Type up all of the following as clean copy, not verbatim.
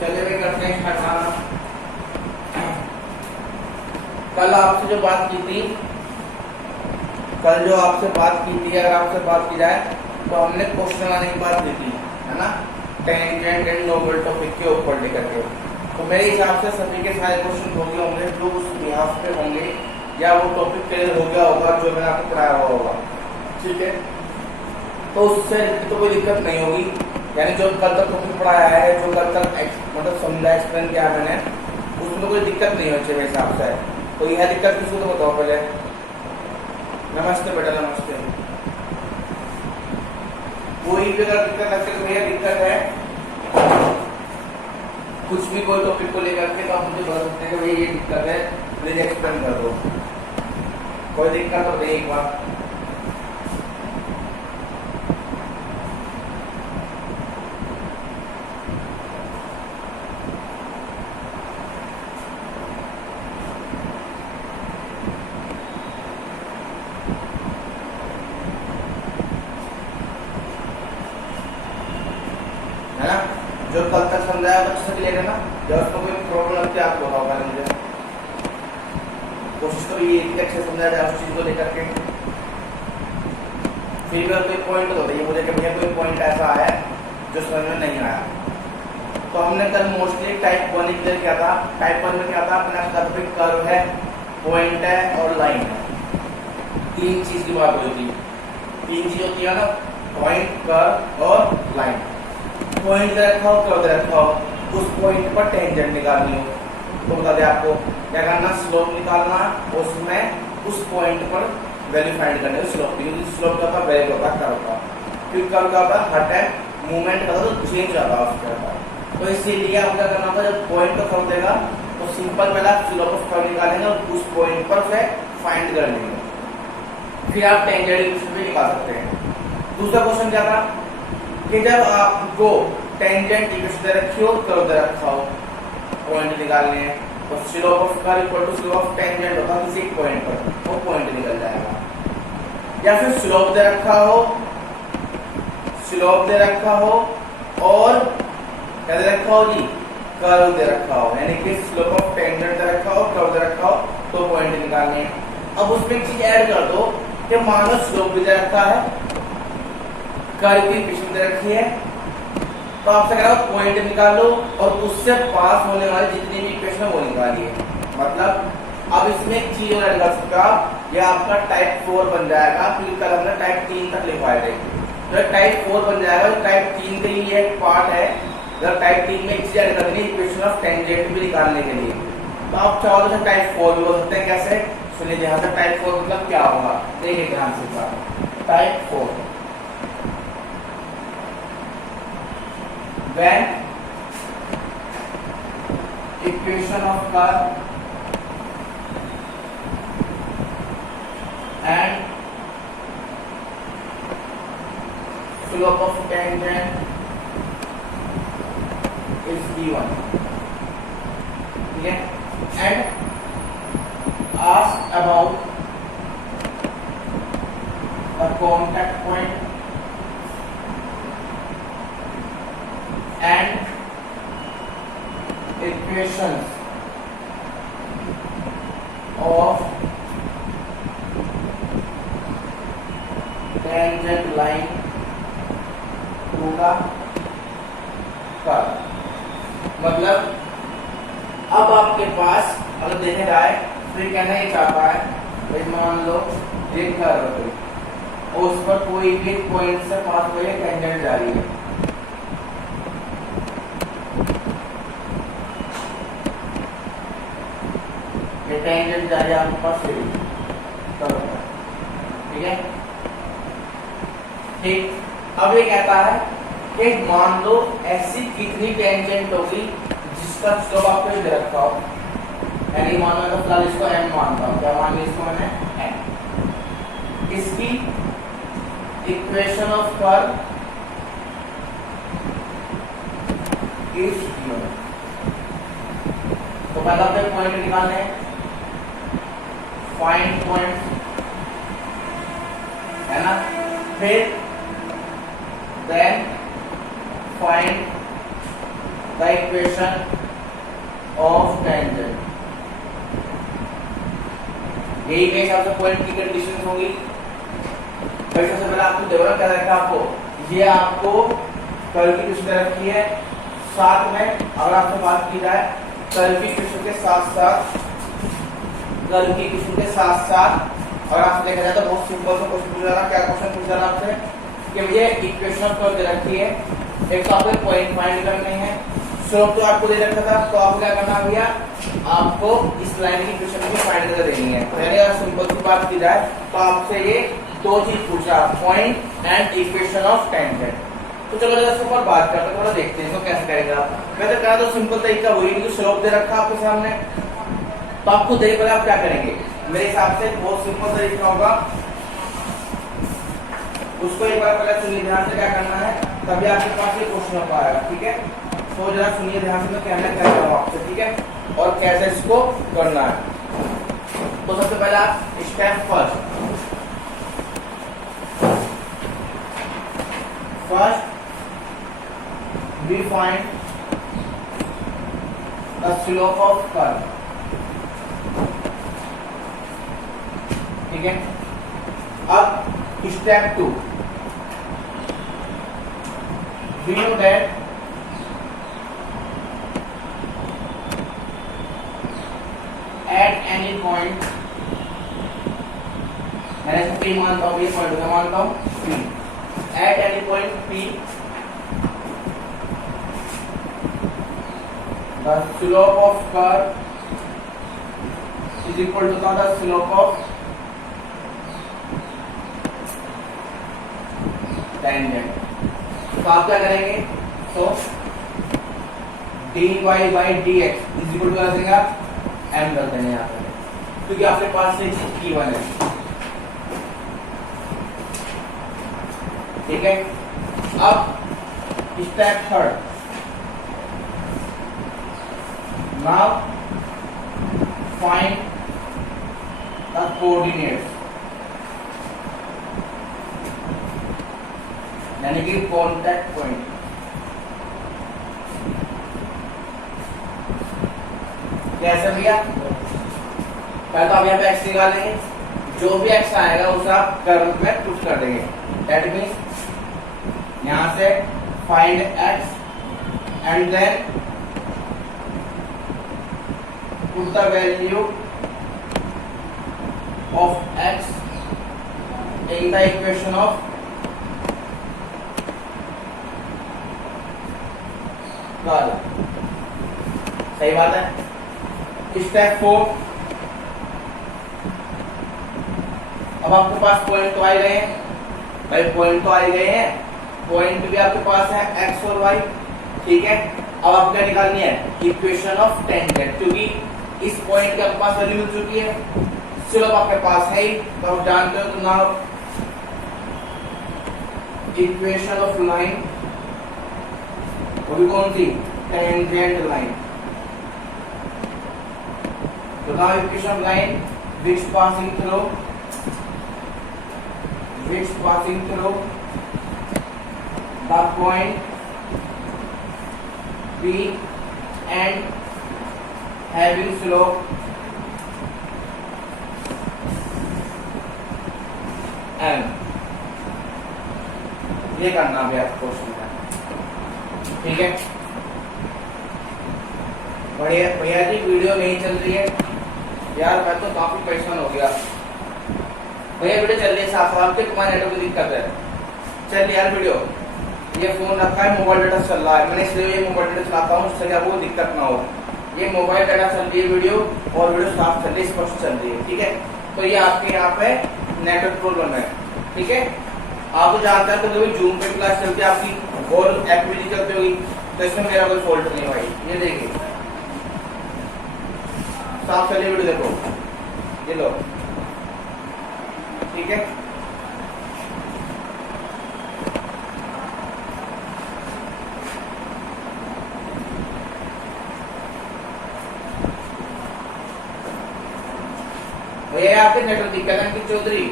चलिए भाई करते हैं स्टार्ट। कल आपसे जो बात की थी, अगर आपसे बात की जाए तो हमने क्वेश्चन बनाने की बात की थी, है ना, टेंजेंट एंड नोबल टॉपिक के ऊपर लेकर के। तो मेरे हिसाब से सभी के सारे क्वेश्चन हो गए होंगे जो उस यहाँ पे होंगे, या वो टॉपिक क्लियर हो गया होगा जो मैंने आपको पढ़ाया हुआ होगा। ठीक है, तो उससे तो कोई दिक्कत नहीं होगी। यानी जो कल तक टॉपिक पढ़ाया है, जो कल तक मतलब समझा एक्सप्लेन किया मैंने, उसमें कोई दिक्कत नहीं होनी चाहिए मेरे हिसाब से। तो यह दिक्कत किसी को बताओ पहले। नमस्ते बेटा, नमस्ते। कोई भी अगर दिक्कत लगती है तो भैया दिक्कत है कुछ भी कोई टॉपिक को लेकर के, तो आप मुझे बता सकते हैं कि भैया ये दिक्कत है, प्लीज एक्सप्लेन कर दो। कोई दिक्कत तो नहीं एक बार। जो कल तक समझाया बच्चे से क्लियर है ना। जब उसको कोई प्रॉब्लम लगती है आप बताओ पहले मुझे। कोशिश करिए कि अच्छे समझाया जाए उस चीज को लेकर के। फिर भी कोई पॉइंट तो बताइए मुझे कि भैया कोई पॉइंट ऐसा है जो समझ में नहीं आया। तो हमने कल मोस्टली टाइप 1 क्लियर किया था। टाइप 1 में क्या था, अपना कर्व है, पॉइंट है और लाइन है। तीन चीज की बात हुई थी। तीन चीज होती है ना, पॉइंट, कर्व और लाइन। पॉइंट दे रखा हो, कर्व दे रखा हो, उस पॉइंट पर टेंजेंट निकालनी हो तो बता दें आपको क्या करना, स्लोप निकालना, उसमें उस पॉइंट पर वैल्यू फाइंड करनी है स्लोप की। क्योंकि स्लोप का वेरिएबल होता है कर्व का, क्योंकि कर्व का होता है हर टाइम मूवमेंट का तो चेंज होता है उसका। तो इसीलिए आपको क्या करना होता है, जब पॉइंट को कर्व देगा तो सिंपल पहले आप स्लोप ऑफ कर्व निकालेंगे और उस पॉइंट पर से फाइंड कर लेंगे, फिर आप टेंजेंट भी निकाल सकते हैं। दूसरा क्वेश्चन क्या था कि जब आपको टेंजेंट इक्वेशन दे रखी हो, कर्व दे रखा हो, पॉइंट निकालने हैं, तो slope of curve equal to slope of tangent होता है किसी पॉइंट पर, वो पॉइंट निकल जाएगा। या फिर स्लोप दे रखा हो, और क्या दे रखा हो जी, कर्व दे रखा हो, यानी कि स्लोप ऑफ टेंजेंट दे रखा हो, कर्व दे रखा हो, तो पॉइंट निकालने हैं। अब उसमें एक चीज ऐड कर दो कि मान लो स्लोप भी दे रखा है, कर्व की इक्वेशन दे रखी है, तो आपसे कह रहा हूं पॉइंट निकालो और उससे पास होने वाली जितनी भी इक्वेशन है वो निकालिए। मतलब अब इसमें एक चीज और ऐड कर सकते हो आप, यह आपका टाइप 4 बन जाएगा, क्योंकि कल हमने टाइप 3 तक लिखवाए थे। तो टाइप 4 बन जाएगा, टाइप 3 का ही ये एक पार्ट है। जब टाइप 3 में एक चीज ऐड करनी है इक्वेशन ऑफ टेंजेंट भी निकालने के लिए, तो आप चाहो तो टाइप 4 भी हो सकते हैं। कैसे, सुनिए ध्यान से, टाइप 4 मतलब क्या होगा, देखिए ध्यान से। Type 4 when equation of curve and slope of tangent is given, ठीक है, and ask about the contact point and equations of tangent line to the curve। मतलब अब आपके पास अगर देखा जाए फिर कहना ये चाहता है, भाई मान लो ये कर्व है और उस पर कोई भी पॉइंट से पास हुई टेंजेंट जा रही है, टेंजेंट जा रही है आपके पास, ठीक है। ठीक, अब ये कहता है कि मान लो ऐसी कितनी टेंजेंट होगी जिसका स्लोप आपको दे रखा हो, यानी मान लो फिलहाल इसको m मानता हूं, क्या मान लिया इसको मैंने m। इसकी equation of curve is given. तो पहला तो पॉइंट निकालने हैं, फाइंड पॉइंट, है ना, फिर then find the equation of tangent. यही के हिसाब से पॉइंट की कंडीशन होगी। सबसे पहले आपको देखो क्या रखा आपको, ये आपको कर्व की किस तरह रखी है, साथ में अगर आपसे बात की जाए कर्व की किस्म के साथ साथ, कर्व की किस्म के साथ साथ और आपसे देखा जाए तो बहुत सिंपल सा क्वेश्चन पूछा था। क्या क्वेश्चन पूछा था आपसे कि भैया इक्वेशन ऑफ कर्व दे रखी है, एक तो आपको पॉइंट फाइंड करने हैं, स्लोप तो आपको दे रखा था, तो आपको क्या करना भैया, आपको इस लाइन की इक्वेशन की फाइंड कर देनी है। पहले अगर सिंपल सी बात की जाए तो आपसे ये दो चीज पूछा, point and equation of tangent. तो चलो जरा इसके ऊपर बात करते हैं, थोड़ा देखते हैं इसको कैसे करेंगे आप। मैं तो कहा तो सिंपल तरीका वही है, स्लोप दे रखा आपके सामने, तो आपको देखिए पहले आप क्या करेंगे। मेरे हिसाब से बहुत सिंपल तरीका होगा, उसको एक बार पहले सुनिए ध्यान से क्या करना है, तभी आपके पास ये क्वेश्चन हो पाएगा। ठीक है, तो जरा सुनिए ध्यान से, मैं कहना क्या चाह रहा हूं आपसे, ठीक है, और कैसे इसको करना है। तो सबसे पहले आप step first we find the slope of curve। ठीक है, अब step 2 we know that at any point, मैंने इसको P मानता हूँ, ये पॉइंट मैं मानता हूँ P, at any point P the slope of curve is equal to the slope of tangent। तो आप क्या करेंगे, तो dy by dx is equal to क्या करेंगे आप, m कर देंगे यहाँ पे, क्योंकि आपके पास से चीज की वन है। ठीक है, अब step third, now find the coordinates, यानी कि कॉन्टैक्ट पॉइंट। कैसे भैया, पहले तो आप यहाँ पे x निकालेंगे, जो भी x आएगा उसे आप कर्व में पुट कर देंगे। दैट मीन्स यहाँ से find x and then put the value of x in the equation of curve। सही बात है। स्टेप 4, अब आपके पास पॉइंट तो आ गए हैं भाई, पॉइंट तो आ गए हैं, पॉइंट भी आपके पास है x और y। ठीक है, अब आपको क्या निकालनी है, इक्वेशन ऑफ टेंजेंट, क्योंकि इस पॉइंट के आपके पास वैल्यू मिल चुकी है, स्लोप आपके पास है ही, तो आप जानते हो। तो नाउ इक्वेशन ऑफ लाइन, वो भी कौन सी, टेंजेंट लाइन। तो now equation of line which passing through the point P and having slope m। ये करना भी आपको क्वेश्चन है। ठीक है, बढ़िया भैया जी, वीडियो नहीं चल रही है यार, मैं तो काफी परेशान हो गया भैया। वीडियो चल रही है साफ साफ, तुम्हारे नेटवर्क की दिक्कत है, चल यार वीडियो, ये फोन रखा है, मोबाइल डाटा चल रहा है, मैंने इसलिए ये मोबाइल डाटा चलाता हूँ, उससे क्या वो दिक्कत ना हो। ये मोबाइल डाटा चल रही है वीडियो, और वीडियो साफ चल रही है, स्पष्ट चल रही है। ठीक है, तो ये आपके यहाँ पे नेटवर्क प्रॉब्लम है। ठीक है, आप तो जानते हैं तो कभी जूम पे क्लास चलती है आपकी और एक्टिविटी चलती होगी, तो इसमें मेरा कोई फॉल्ट नहीं भाई। ये देखिए साफ चलिए वीडियो, देखो ये लो। ठीक है, भैया आपके नेटवर्क दिक्कत है कि चौधरी,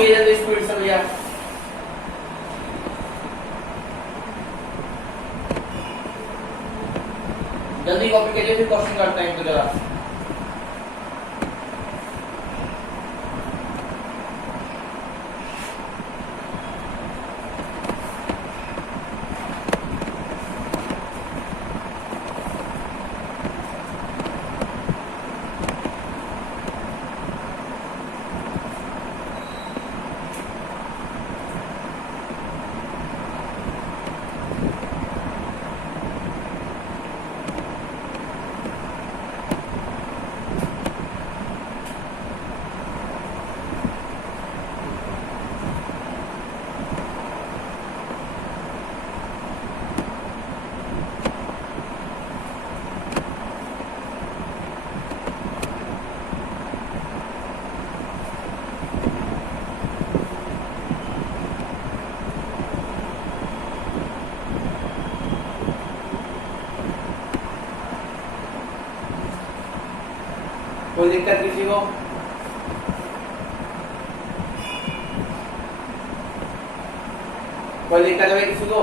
कीजिए जल्दी स्पीड से भैया। जल्दी कॉपी कीजिए, फिर क्वेश्चन करते हैं एक दो जरा। कोई दिक्कत किसी को? कोई दिक्कत है किसी को?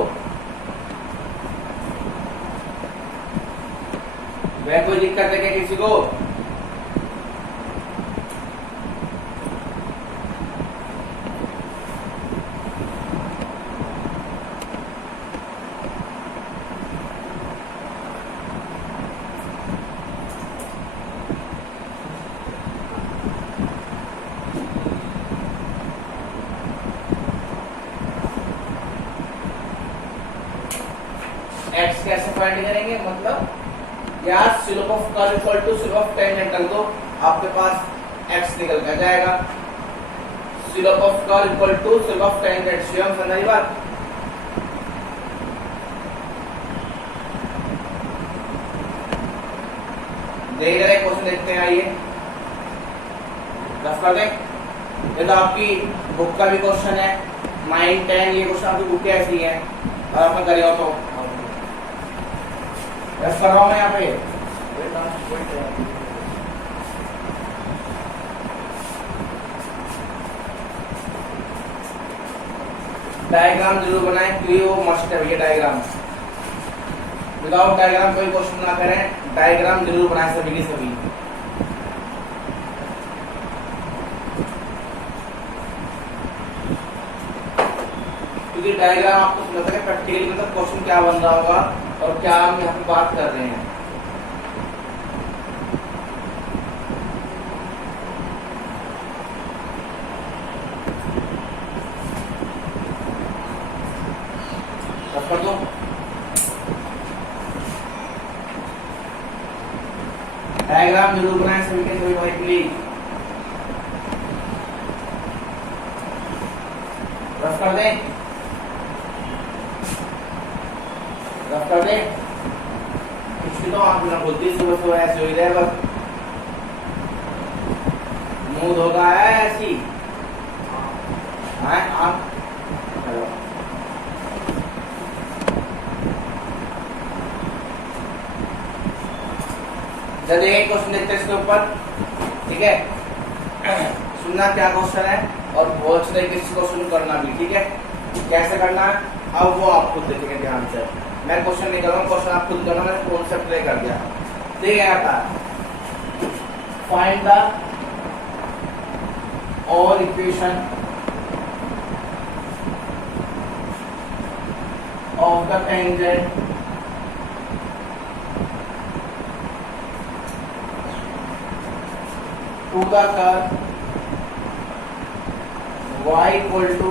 वह कोई दिक्कत है क्या किसी को? एक्स कैसे फाइंड करेंगे? मतलब यार slope of curve equal to slope of tangent कर दो, आपके पास एक्स निकल कर जाएगा। Slope of curve equal to slope of tangent. Shivam समझ रही बात? देख रहे क्वेश्चन देखते हैं, आइए रफ कर दें। ये तो आपकी बुक का भी क्वेश्चन है, 9, 10 ये क्वेश्चन आपकी बुक ऐसी है और आपने करिए तो रफ कर रहा हूं मैं यहाँ पे। डायग्राम जरूर बनाएं क्योंकि वो मस्ट है ये डायग्राम। विदाउट डायग्राम कोई क्वेश्चन ना करें, डायग्राम जरूर बनाएं सभी के सभी। क्योंकि डायग्राम आपको समझता है प्रैक्टिकली मतलब क्वेश्चन क्या बन रहा होगा और क्या हम यहाँ पे बात कर रहे हैं। कर दो डायग्राम जरूर बनाएं सभी के सभी भाई प्लीज। रफ कर दें, रफ कर दें। कुछ तो आप ना बोलती सुबह सुबह ऐसे हो जाए बस मुंह धोगा है ऐसी है आप। जब एक क्वेश्चन देखते हैं इसके ऊपर, ठीक है, सुनना क्या क्वेश्चन है और बहुत से किसी क्वेश्चन करना भी, ठीक है। कैसे करना है अब वो आप खुद देखेंगे ध्यान से। मैं क्वेश्चन नहीं कर रहा हूँ, क्वेश्चन आप खुद करना, मैंने कॉन्सेप्ट प्ले कर दिया। ठीक है, आता फाइंड द और equation of the tangent to the curve y equal to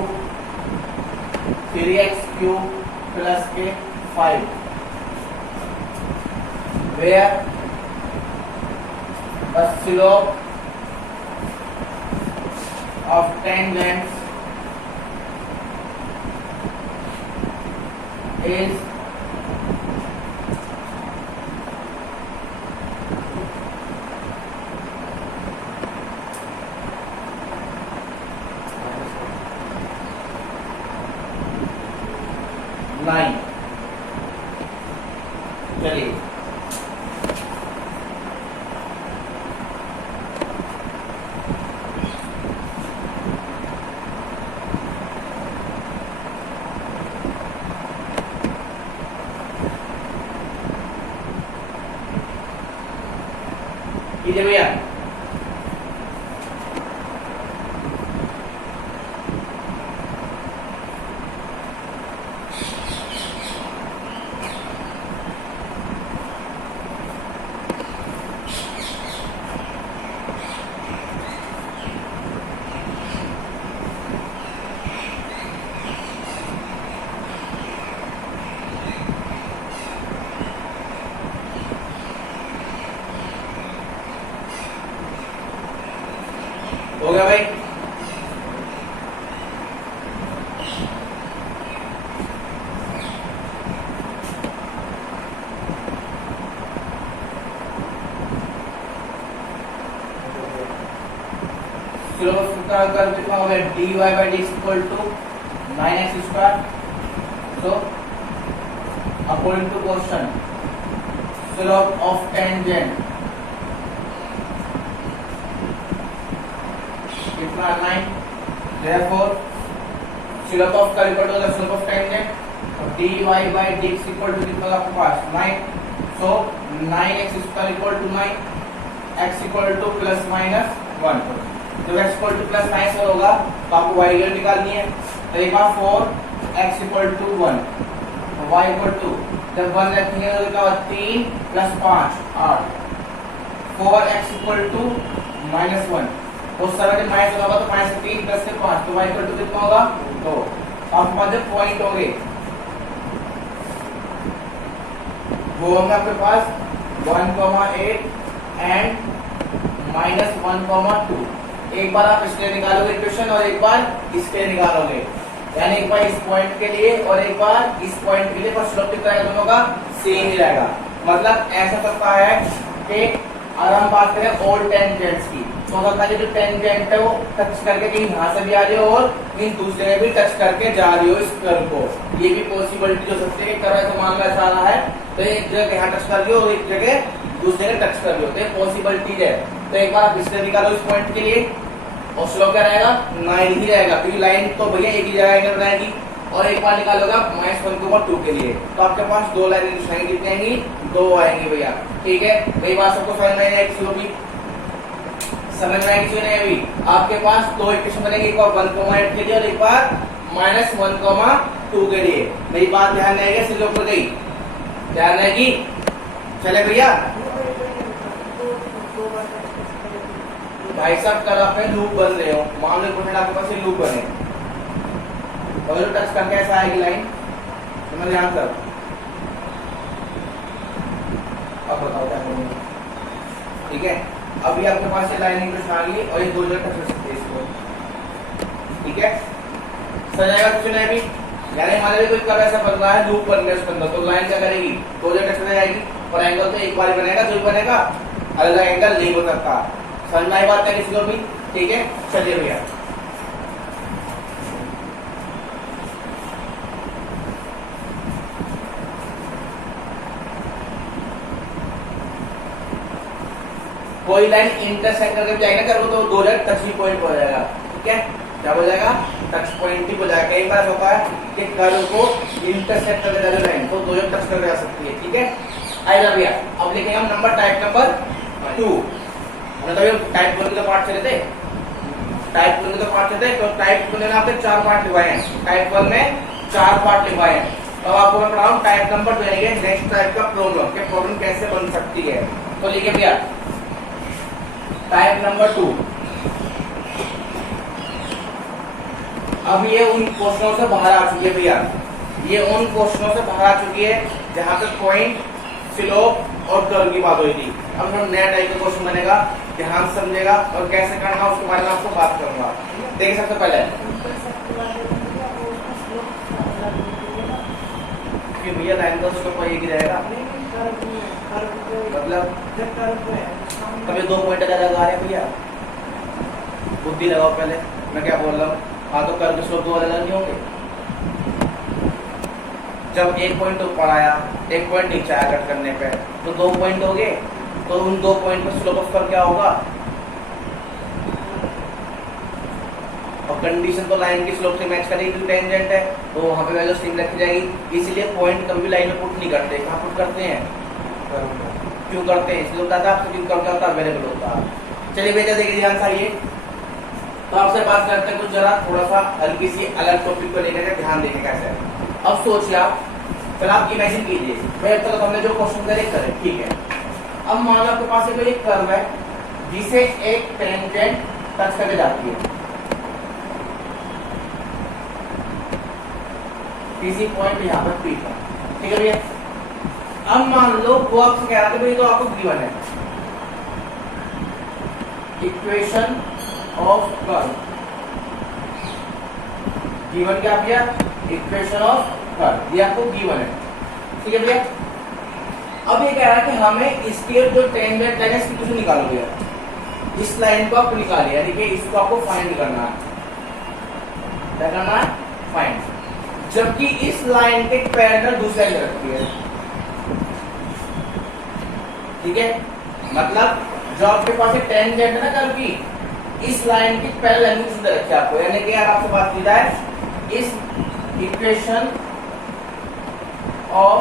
3x cube plus k 5 where the slope of tangents is nine. चलिए कीजिए भैया। हो गया भाई? कर कितना हो गया? dy by d equal to 9x square. So according to question slope of tangent कितना 9, therefore slope of curve equal to the slope of tangent, तो dy by dx equal to कितना आपके पास 9, so 9x square equal to 9, x equal to plus minus 1। जब x equal to plus minus 1 होगा तो आपको y value निकालनी है। तो एक बार 4x equal to 1, y equal to जब 1 रखेंगे तो क्या होगा 3 plus 5 8, 4x equal to minus 1, उस समय जब माइनस होगा तो माइनस 3 प्लस के 5 तो y इक्वल टू कितना होगा 2। आपके पास जो पॉइंट होंगे वो होंगे आपके पास 1,8 एंड -1,2। एक बार आप इसके लिए निकालोगे इक्वेशन और एक बार इसके लिए निकालोगे, यानी एक बार इस पॉइंट के लिए और एक बार इस पॉइंट के लिए, पर स्लोप कितना है दोनों का सेम ही रहेगा। मतलब ऐसा सकता है कि अगर हम बात करें ऑल टेंजेंट्स की तो हो सकता है जो टेंजेंट है वो टच करके कहीं यहाँ से भी आ रही हो और कहीं दूसरे में भी टच करके जा रही हो इस कर्व को, ये भी पॉसिबिलिटी हो सकती है। कर्व ऐसा मान लो ऐसा आ रहा है तो एक जगह यहाँ टच कर रही हो और एक जगह दूसरे में टच कर रही हो, तो ये पॉसिबिलिटी है। तो एक बार आप इससे निकालो इस पॉइंट के लिए और स्लोप क्या रहेगा 9 ही रहेगा, क्योंकि लाइन तो भैया एक ही जगह एंगल बनाएगी। और एक बार निकालोगे आप -1,2 के लिए तो आपके पास दो लाइन निशानी कितनी आएंगी 2 आएंगी भैया। ठीक है, वही बात सबको समझ में नहीं आई, किसी को भी समझ में आई किसी ने अभी? आपके पास दो इक्वेशन बनेगी, एक बार 1,8 के लिए और एक बार -1,2 के लिए। मेरी बात ध्यान रहेगी, सिर्फ ऊपर गई ध्यान रहेगी। चले भैया भाई साहब कल आप लूप बन रहे हो, मान लो क्वेश्चन आपके पास लूप बने और जो टच करके ऐसा आएगी लाइन, समझ ध्यान कर। अब बताओ क्या करूंगा? ठीक है, अभी आपके पास ये लाइन इंग्लिश आ गई और ये दो जगह टच कर सकते हैं इसको। ठीक है, सजाएगा कुछ नहीं अभी, यानी हमारे भी कोई कर ऐसा बन रहा है लूप बन रहा है उसके अंदर, तो लाइन क्या करेगी दो जगह टच कर जाएगी और एंगल तो एक बार ही बनेगा, जो बनेगा अलग एंगल नहीं हो सकता। समझ में आई बात है किसी को भी? ठीक है, चलिए भैया कोई लाइन इंटरसेक्ट करके जाएगा ना करो तो दो जगह टच पॉइंट हो जाएगा। ठीक है, क्या हो जाएगा टच पॉइंट ही हो जाएगा। कई बार होता है कि कर्व को इंटरसेक्ट करके जा रहे हैं तो दो जगह टच करके जा सकती है। ठीक है, आइए भैया अब लिखेंगे हम नंबर टाइप नंबर 2। मतलब टाइप 1 के तो पार्ट चले थे, टाइप 1 के तो पार्ट चले थे, तो टाइप 2 में आपने 4 पार्ट लिखवाए हैं, टाइप 1 में 4 पार्ट लिखवाए हैं। तो आपको मैं पढ़ाऊं टाइप नंबर 2 यानी नेक्स्ट टाइप का प्रॉब्लम, कि प्रॉब्लम कैसे बन सकती है। तो लिखिए भैया टाइप नंबर 2। अब ये उन क्वेश्चनों से बाहर आ चुकी है भैया, ये उन क्वेश्चनों से बाहर आ चुकी है जहां पे पॉइंट स्लोप और कर्व की बात हुई थी। अब हम नया टाइप का क्वेश्चन बनेगा, ध्यान समझेगा और कैसे करना उसके बारे में आपको बात करूंगा। देखिए सबसे पहले कि भैया लाइन का स्लोप एक ही रहेगा, मतलब कभी 2 पॉइंट ज्यादा आ रहे हैं भैया, बुद्धि लगाओ पहले, मैं क्या बोल रहा हूँ। हाँ, तो कर्व स्लोप 2 अलग नहीं होंगे। जब एक पॉइंट ऊपर आया एक पॉइंट नीचे आया कट करने पे तो 2 पॉइंट हो गए, तो उन 2 पॉइंट पर स्लोप ऑफ कर्व क्या होगा? और कंडीशन तो लाइन की स्लोप से मैच करेगी, टेंजेंट है तो वहां पे वैल्यू सेम रखी जाएगी। इसलिए पॉइंट कभी लाइन में पुट नहीं करते, कहाँ पुट करते हैं? क्यों करते हैं, इसलिए होता था, क्यों करके होता अवेलेबल होता। चलिए बेटा देखिए ध्यान से आइए, तो आपसे बात करते हैं कुछ जरा थोड़ा सा हल्की सी अलग टॉपिक को लेकर के ध्यान देने कैसे है। अब सोचिए आप, चलो आप इमेजिन कीजिए भाई अब तक हमने जो क्वेश्चन करे करे ठीक है। अब मान लो आपके पास एक कर्व है जिसे एक टेंजेंट टच करके जाती है किसी पॉइंट यहाँ पर पी पर, ठीक है भैया। अब मान लो वो आपसे कह रहा था भाई तो आपको गिवन है इक्वेशन ऑफ कर्व, गिवन क्या भैया, इक्वेशन ऑफ कर्व, ये आपको गिवन है, ठीक है भैया। अब ये कह रहा है कि हमें इसके जो टेंजेंट लाइन है इसकी कुछ निकालो भैया, इस लाइन को आपको निकालिए, यानी कि इसको आपको फाइंड करना है, क्या करना है, फाइंड। जबकि इस लाइन के पैरेलल दूसरी लाइन रखती है, ठीक है, मतलब जो आपके पास टेंजेंट है ना कर्व की, इस लाइन की पैरेलल लाइन दूसरी रखी है आपको, यानी कि यार आपसे बात की जाए इस equation of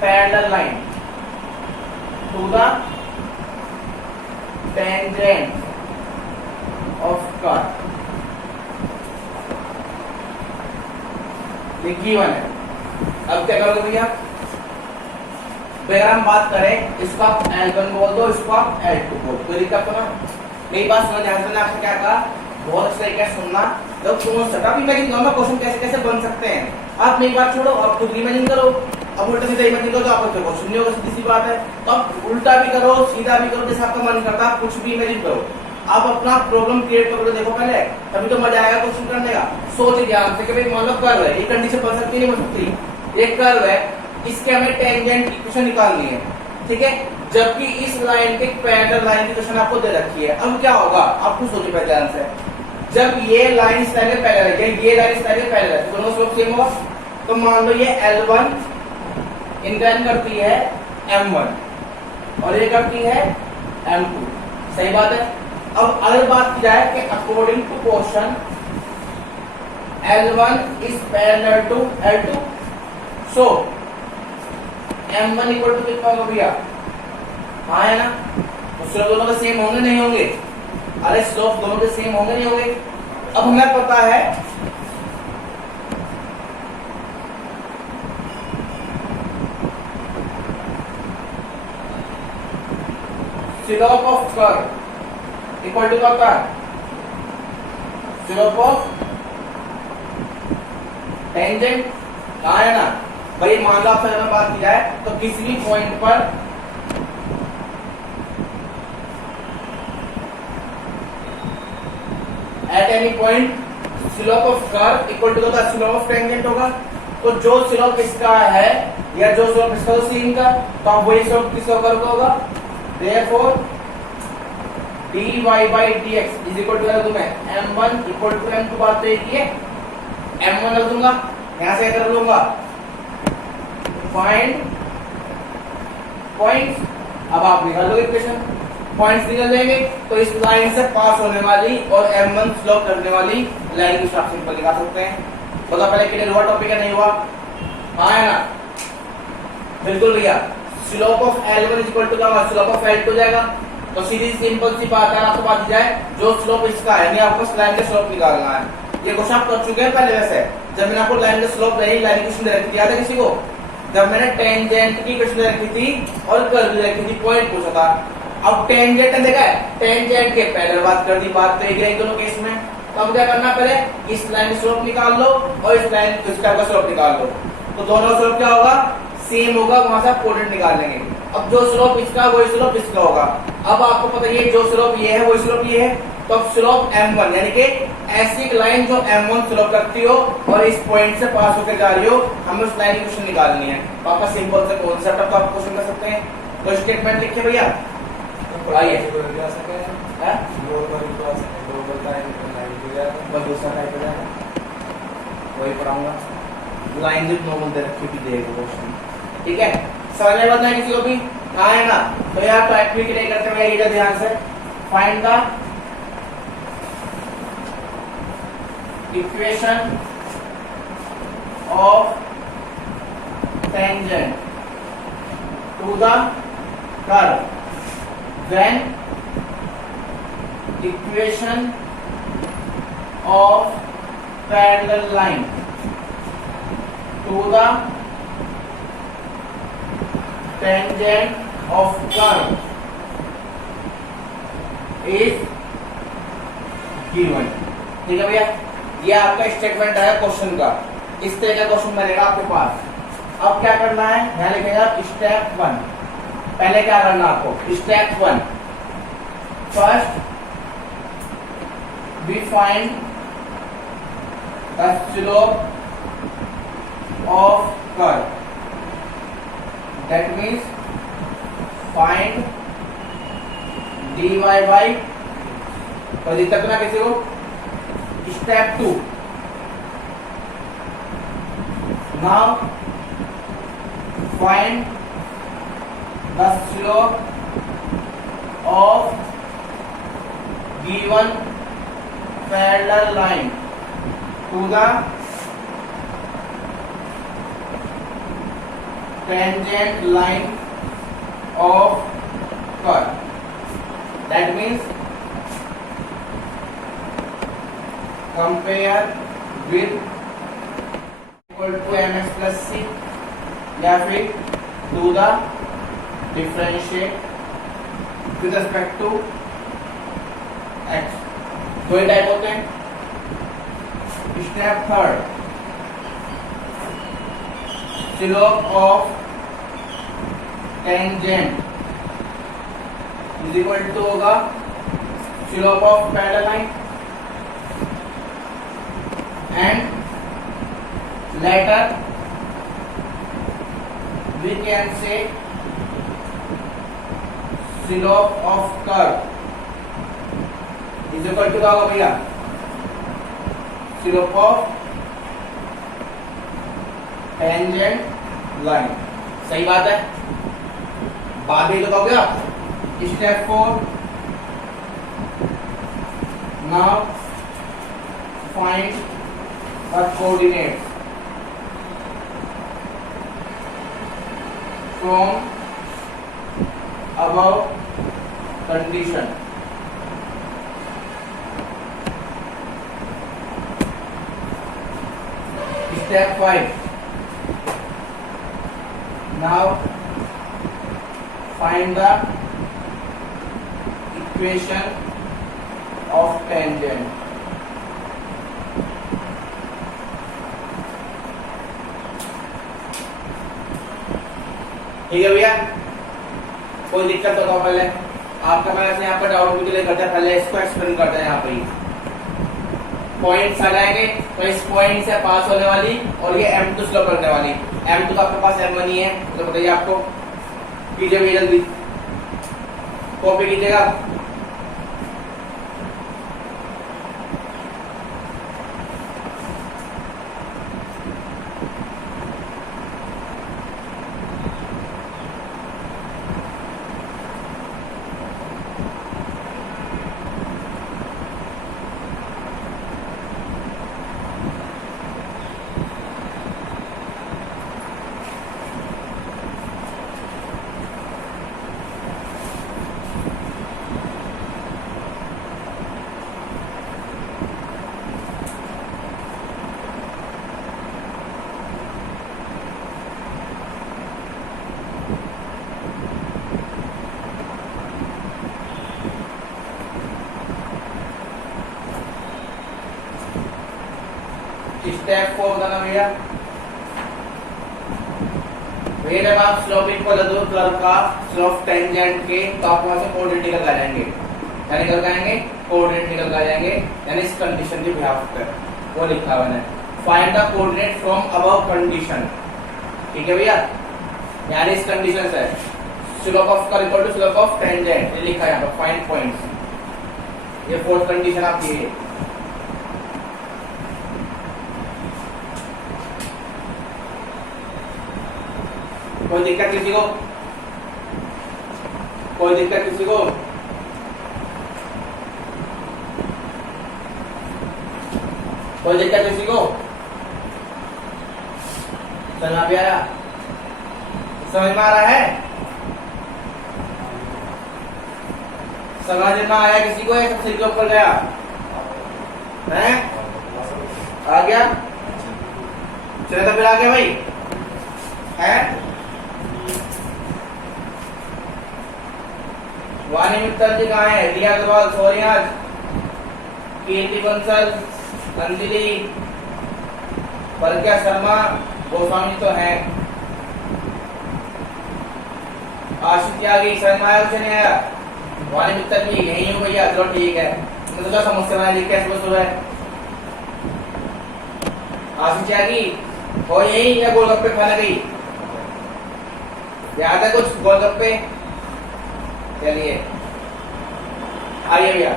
parallel line to the tangent of curve, ये गिवन है। अब क्या करोगे भैया, अगर हम बात करें इसको आप L1 बोल दो, इसको आप L2 बोल दो, कोई दिक्कत तो ना। मेरी बात सुनो ध्यान से, आपसे क्या कहा, बहुत अच्छा तरीके से सुनना। जब तुम सेटअप इमेजिन करो ना क्वेश्चन कैसे कैसे बन सकते हैं, आप मेरी बात छोड़ो, आप खुद इमेजिन करो। अब उल्टा सीधा इमेजिन करो तो आपको क्वेश्चन नहीं होगा, सीधी सी बात है। तो आप उल्टा भी करो सीधा भी करो, जैसे आपका मन करता है, आप कुछ भी इमेजिन करो, आप अपना प्रॉब्लम क्रिएट करो, देखो पहले, तभी तो मजा आएगा क्वेश्चन करने का। सोच ध्यान से कि भाई मान लो कर्व है, ये कंडीशन बन सकती नहीं बन सकती, एक कर्व है, इसके हमें टेंजेंट इक्वेशन निकालनी है, ठीक है, जबकि इस लाइन के पैरेलल लाइन की इक्वेशन आपको दे रखी है। अब क्या होगा, आप खुद सोचिए पहले ध्यान से, जब ये लाइन इस लाइन के पैरेलल है, ये लाइन इस लाइन के पैरेलल है, दोनों स्लोप सेम होगा। तो मान लो ये L1 इंक्लाइन करती है M1 और ये करती है M2, सही बात है। अब अगर बात की जाए कि according to question L1 is parallel to L2, so M1 equal to कितना होगा भैया, हाँ है ना, तो स्लोप दोनों के सेम होंगे नहीं होंगे, अरे स्लोप दोनों के सेम होंगे नहीं होंगे। अब हमें पता है slope of curve equal to क्या होता है, स्लोप ऑफ टेंजेंट, कहाँ है ना भाई। मान लो आपसे अगर बात की जाए तो किसी भी पॉइंट पर at any point slope of curve equal to the slope of tangent होगा। तो जो स्लोप इसका है या जो स्लोप इसका तो सीन का, तो अब वही स्लोप किसका कर्व का होगा। Therefore dy by dx is equal to तुम्हें m1 इक्वल टू m2 बात तो एक ही है, m1 रख दूंगा यहां से कर लूंगा फाइंड पॉइंट्स। अब आप निकाल लो इक्वेशन, पॉइंट्स निकल जाएंगे तो इस लाइन से पास होने वाली और m1 स्लोप करने वाली लाइन की आप सिंपल निकाल सकते हैं। बता पहले क्लियर हुआ टॉपिक है नहीं हुआ, हाँ है ना, बिल्कुल भैया। Slope of L1 equal to क्या होगा, स्लोप ऑफ L2 जाएगा। तो सीधी सिंपल सी बात है, आपको बात जाए जो स्लोप इसका है, नहीं आपको लाइन का स्लोप निकालना है। ये क्वेश्चन आप कर चुके हैं पहले वैसे, जब मैंने आपको लाइन का स्लोप नहीं लाइन की क्वेश्चन रखी याद है किसी को, जब मैंने टेंजेंट की क्वेश्चन रखी थी और कर्व की रखी थी, पॉइंट पूछा था। अब टेंजेंट ने देखा है, टेंजेंट के पहले बात कर दी, बात तो एक है दोनों केस में। तो अब क्या करना, पहले इस लाइन का स्लोप निकाल लो और इस लाइन का स्लोप निकाल लो, तो दोनों स्लोप क्या होगा, सेम होगा, वहां से आप कोऑर्डिनेट निकाल लेंगे। अब जो स्लोप इसका वही स्लोप इसका होगा। अब आपको पता है जो स्लोप ये है वही स्लोप ये है, तो अब स्लोप m1 यानी कि ऐसी एक लाइन जो m1 स्लोप करती हो और इस पॉइंट से पास होकर जा रही हो, हमें उस लाइन की क्वेश्चन निकालनी है। तो आपका सिंपल से कॉन्सेप्ट अब आप क्वेश्चन कर सकते हैं। तो स्टेटमेंट लिखिए भैया, आइए दूसरा टाइप हो जाएगा, वही पढ़ाऊंगा। लाइन जो नॉर्मल दे रखी थी देगा क्वेश्चन, ठीक है, समझ में बात नहीं किसी को भी, हाँ है ना। तो यार टाइप भी नहीं करते हुए ये ध्यान से, find the equation of tangent to the curve when equation of parallel line to the tangent of curve is given। ठीक है भैया, ये आपका स्टेटमेंट है क्वेश्चन का। इस तरह का क्वेश्चन बनेगा आपके पास। अब क्या करना है, यहां लिखेगा स्टेप 1। पहले क्या करना आपको, step 1 first we find the slope of curve, that means find dy by, कोई दिक्कत ना किसी को। Step 2 now find the slope of given parallel line to the tangent line of curve, that means compare with equal to mx plus c या फिर do the differentiate with respect to x। दो ही type होते हैं। Step 3 slope of tangent is equal to होगा slope of parallel line and later we can say slope of curve is equal to क्या होगा भैया, slope of tangent line. सही बात है, बाद में तो कहोगे आप। Step 4 now find the coordinates from above condition. Step 5 now find the equation of tangent। ठीक है भैया, कोई दिक्कत तो पहले आपका मैं यहाँ पर डाउट भी करता है, पहले इसको एक्सप्लेन करते हैं। यहाँ पे पॉइंट्स आ जाएंगे, तो इस पॉइंट से पास होने वाली और ये M2 स्लोप करने वाली। M2 तो आपके पास M1 ही है, तो बताइए आपको। कीजिए भैया जल्दी, कॉपी कीजिएगा। स्टेप 4 बताना भैया। भैया जब आप स्लोप इक्वल है कर्व का स्लोप टेंजेंट के, तो आप वहां से कोऑर्डिनेट निकल कर जाएंगे। क्या निकल जाएंगे? कोऑर्डिनेट निकल कर जाएंगे, यानी इस कंडीशन के बिहाफ पर वो लिखा हुआ है find the coordinate from above condition. ठीक है भैया, यानी इस कंडीशन से slope of curve equal to slope of tangent, ये लिखा है यहाँ पर फाइंड पॉइंट्स। ये फोर्थ कंडीशन आपकी है। कोई दिक्कत किसी को? कोई दिक्कत किसी को? कोई दिक्कत किसी को? समझ में आ रहा है? समझ में आया किसी को? या सब सिर के ऊपर गया है? आ गया? चलो तो फिर आ गया भाई है। वाणी मित्तल जी कहाँ है? रिया अग्रवाल, सोनियाज, कीर्ति बंसल, अंजलि, प्रज्ञा शर्मा, गोस्वामी तो है। आशिक त्यागी, शर्मा आया कुछ नहीं आया? वाणी मित्तल जी यही हूँ भैया, चलो ठीक है। मैं तो समस्या बना ली क्या सुबह सुबह? आशिक त्यागी हो यही या गोलगप्पे खाने गई? याद है कुछ गोलगप्पे? चलिए आइए भैया,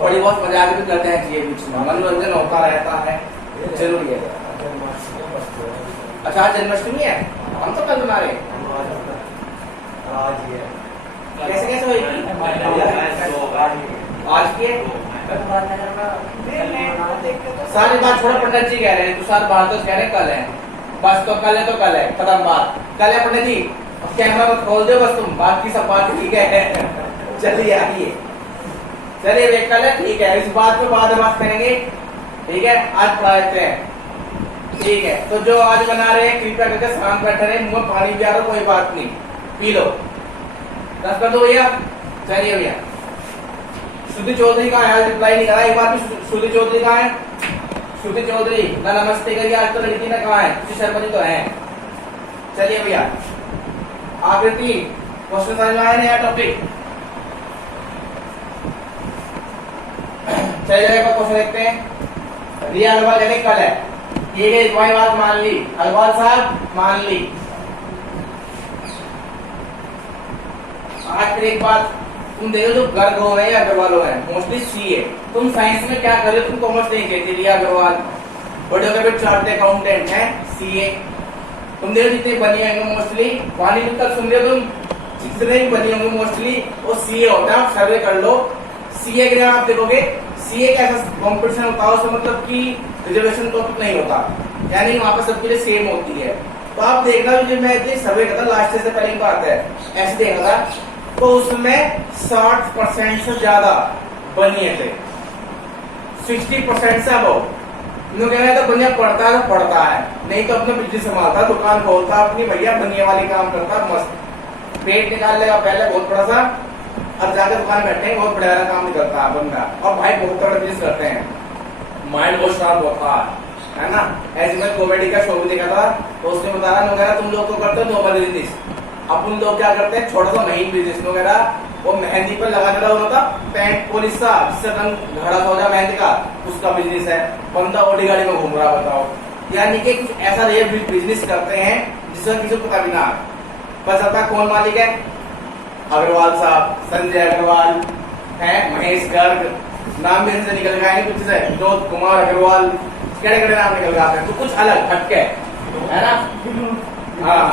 थोड़ी बहुत मजाक भी करते हैं, चीजें बीच में मनोरंजन होता रहता है, जरूरी है। अच्छा आज जन्माष्टमी है, हम तो कल बना रहे कैसे कैसे होगी? आज की सारी बात छोड़ो, पंडित जी कह रहे हैं, तुषार भारद्वाज कह रहे हैं कल है, बस तो कल है तो कल है, खत्म बात, कल है पंडित जी, कैमरा मत खोल दो बस तुम, बाकी सब बात ठीक है। चलिए आइए, चलिए वे कल है ठीक है, इस बात पे बाद में बात करेंगे, ठीक है। आज पढ़ा देते हैं, ठीक है। तो जो आज बना रहे हैं कृपया करके शांत बैठे रहे, मुंह में पानी भी आ रहा कोई बात नहीं, पी लो, दस कर दो भैया। चलिए भैया, श्रुति चौधरी का है, रिप्लाई नहीं करा, एक बार भी श्रुति चौधरी का है? श्रुति चौधरी ना नमस्ते करिए, आज तो लड़की ना कहाँ है? श्रुति शर्मा जी तो है। चलिए भैया आकृति क्वेश्चन समझ में आया नया टॉपिक? चलिए क्वेश्चन देखते हैं। रिया अग्रवाल कहते कल है, ठीक है, तुम्हारी बात मान ली, अग्रवाल साहब मान ली। आज फिर एक बात तुम देखो, जो गर्ग हो है या अग्रवाल हो है, मोस्टली सी है। तुम साइंस में क्या कर रहे हो? तुम कॉमर्स नहीं कहते, रिया अग्रवाल बड़े होकर चार्ट अकाउंटेंट है, सीए। तुम देखो जितने बनी होंगे मोस्टली, वाणी मित्तल सुन रहे हो तुम, जितने भी बनी होंगे मोस्टली वो सीए होता है। आप सर्वे कर लो, सीए के आप देखोगे, सीए का ऐसा कॉम्पिटिशन होता है उसमें, मतलब कि रिजर्वेशन टॉपिक नहीं होता, यानी वहां पर सबके लिए सेम होती है। तो आप देखना, जो मैं सर्वे करता लास्ट से पहले की बात है, ऐसे देखा था, तो उसमें 60% से ज्यादा बनिए थे, 60% से अब तो बनिया पढ़ता है तो पढ़ता है, नहीं तो अपना बिजनेस संभालता, दुकान खोलता अपनी, भैया बनिए वाली काम करता, मस्त पेट निकाल लेगा पहले बहुत बड़ा सा, अब जाकर दुकान बैठे हैं, बहुत बड़ा काम निकलता है बंदा, और भाई बहुत बड़ा बिजनेस करते हैं, माइंड बहुत शार्प होता है ना। ऐसे में कॉमेडी का शो भी देखा था, तो उसने बताया वगैरह तुम लोग तो करते हो नॉर्मल बिजनेस, अपन लोग क्या करते हैं छोटा सा महीन बिजनेस वगैरह, वो मेहंदी पर लगाने वाला होता पैंट पॉलिश सा, जिससे रंग घड़ा सा हो जाए मेहंदी का, उसका बिजनेस है। बंदा ऑडी गाड़ी में घूम रहा, बताओ, यानी कि कुछ ऐसा रेयर बिजनेस करते हैं जिसका किसी को पता भी ना, बस आता कौन मालिक है? अग्रवाल साहब, संजय अग्रवाल है, महेश गर्ग, नाम भी ऐसे निकल गए कुछ से, विनोद कुमार अग्रवाल, केड़े केड़े नाम निकल जाते हैं, तो कुछ अलग हटके है ना। हाँ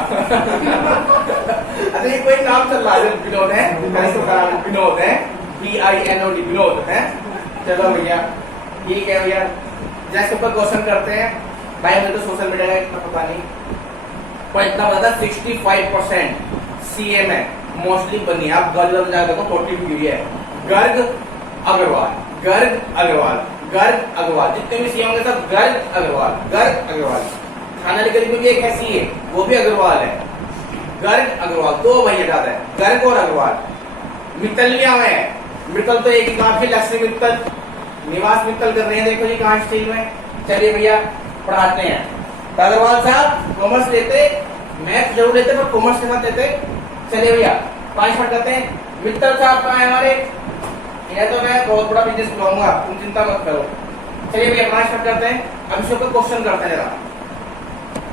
अरे कोई नाम चल रहा है, विनोद है, विनोद है, BINOD विनोद है। चलो भैया ठीक है भैया, जैसे ऊपर क्वेश्चन करते हैं भाई, मुझे तो सोशल मीडिया का इतना पता नहीं, पर इतना पता 65% CA में मोस्टली बनी, आप गर्ग जाकर देखो 40 हुई है, गर्ग अग्रवाल, गर्ग अग्रवाल, गर्ग अग्रवाल, जितने भी सीए होंगे सब गर्ग अग्रवाल, गर्ग अग्रवाल। थाना लिखने में भी एक ऐसी है, वो भी अग्रवाल है, गर्ग अग्रवाल, दो भैया ज्यादा है, गर्ग और अग्रवाल। मित्तल भी आए हैं, मित्तल तो एक ही काम की, लक्ष्मी मित्तल, निवास मित्तल कर रहे हैं, देखो जी कहाँ स्टील में। चलिए भैया पढ़ाते हैं। तो अग्रवाल साहब कॉमर्स लेते, मैथ जरूर लेते पर कॉमर्स के साथ लेते। चलिए भैया 5 मिनट करते हैं। मित्तल साहब कहाँ है हमारे? यह तो मैं बहुत बड़ा बिजनेस बुलाऊंगा, तुम चिंता मत करो। चलिए भैया 5 मिनट करते हैं, अब इसके ऊपर क्वेश्चन करते हैं जरा।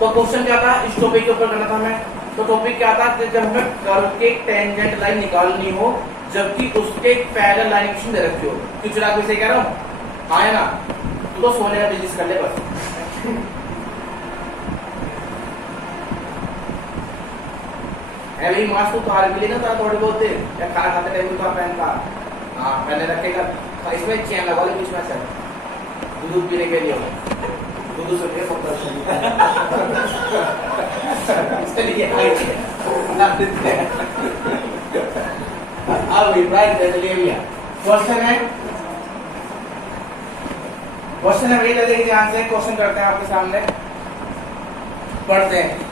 तो क्वेश्चन क्या था इस टॉपिक के ऊपर करना था हमें, तो टॉपिक क्या था कि जब हमें कर्व के टेंजेंट लाइन निकालनी हो, जबकि उसके पैरेलल लाइन इक्वेशन दे रखी हो, क्यों चिराग वैसे कह रहा हूँ, आए ना तो सोने का बिजनेस कर ले बस। है भाई मास्क तो हार के लिए ना थोड़ी बहुत या खाना खाते टाइम तो पहन का, हाँ पहले रखेगा, इसमें चैन लगा ले बीच में से, दूध पीने के लिए दूध से चलिए अब भाई प्राइस दे चलिए भैया क्वेश्चन है भैया देखिए ध्यान से क्वेश्चन करते हैं आपके सामने पढ़ते हैं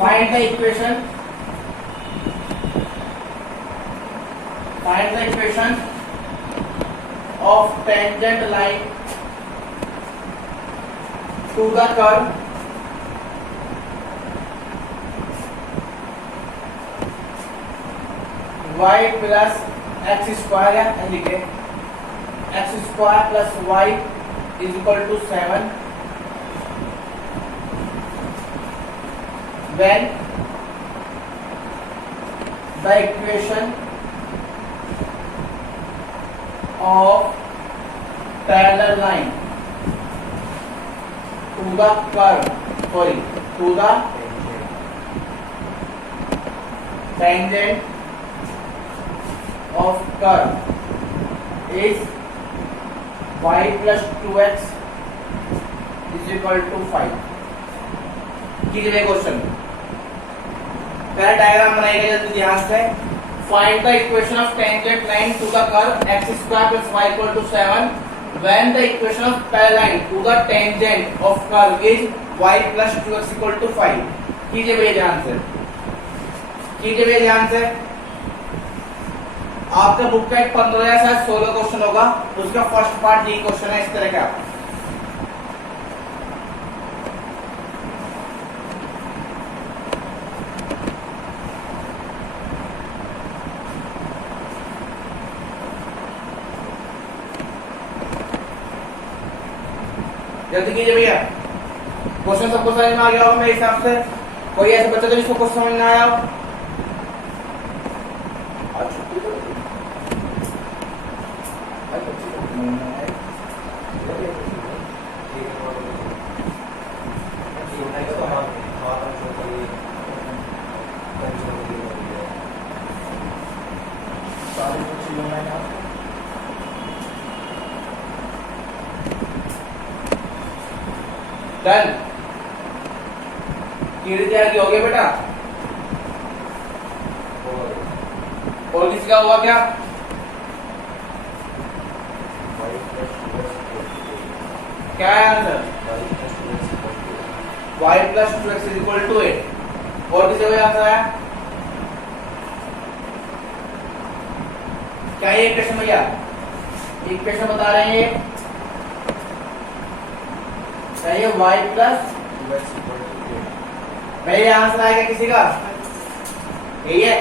find the equation of tangent line to the curve y plus x square या लिखे x square plus y is equal to 7 when the equation of parallel line to the curve to the tangent of curve is y plus 2x is equal to 5 कीजिए question पहला diagram बनाइएगा जल्दी ध्यान से Find the equation of tangent line to the curve x square plus y equal to 7 when the equation of parallel line to the tangent of curve is y plus 2x equal to 5. कीजिए भैया ध्यान से आपका book का एक 15 या शायद 16 question होगा उसका फर्स्ट पार्ट डी क्वेश्चन है इस तरह का जल्दी कीजिए भैया क्वेश्चन सबको समझ में आ गया होगा मेरे हिसाब से कोई ऐसे बच्चा तो जिसको कुछ समझ में आया हो डन कीड़े तैयार हो गया बेटा और किसी का हुआ क्या क्या है answer y plus 2x is equal to 8 और किसी का आंसर है क्या ये इक्वेशन भैया इक्वेशन बता रहे हैं ये चाहिए y प्लस भाई आंसर आएगा किसी का यही है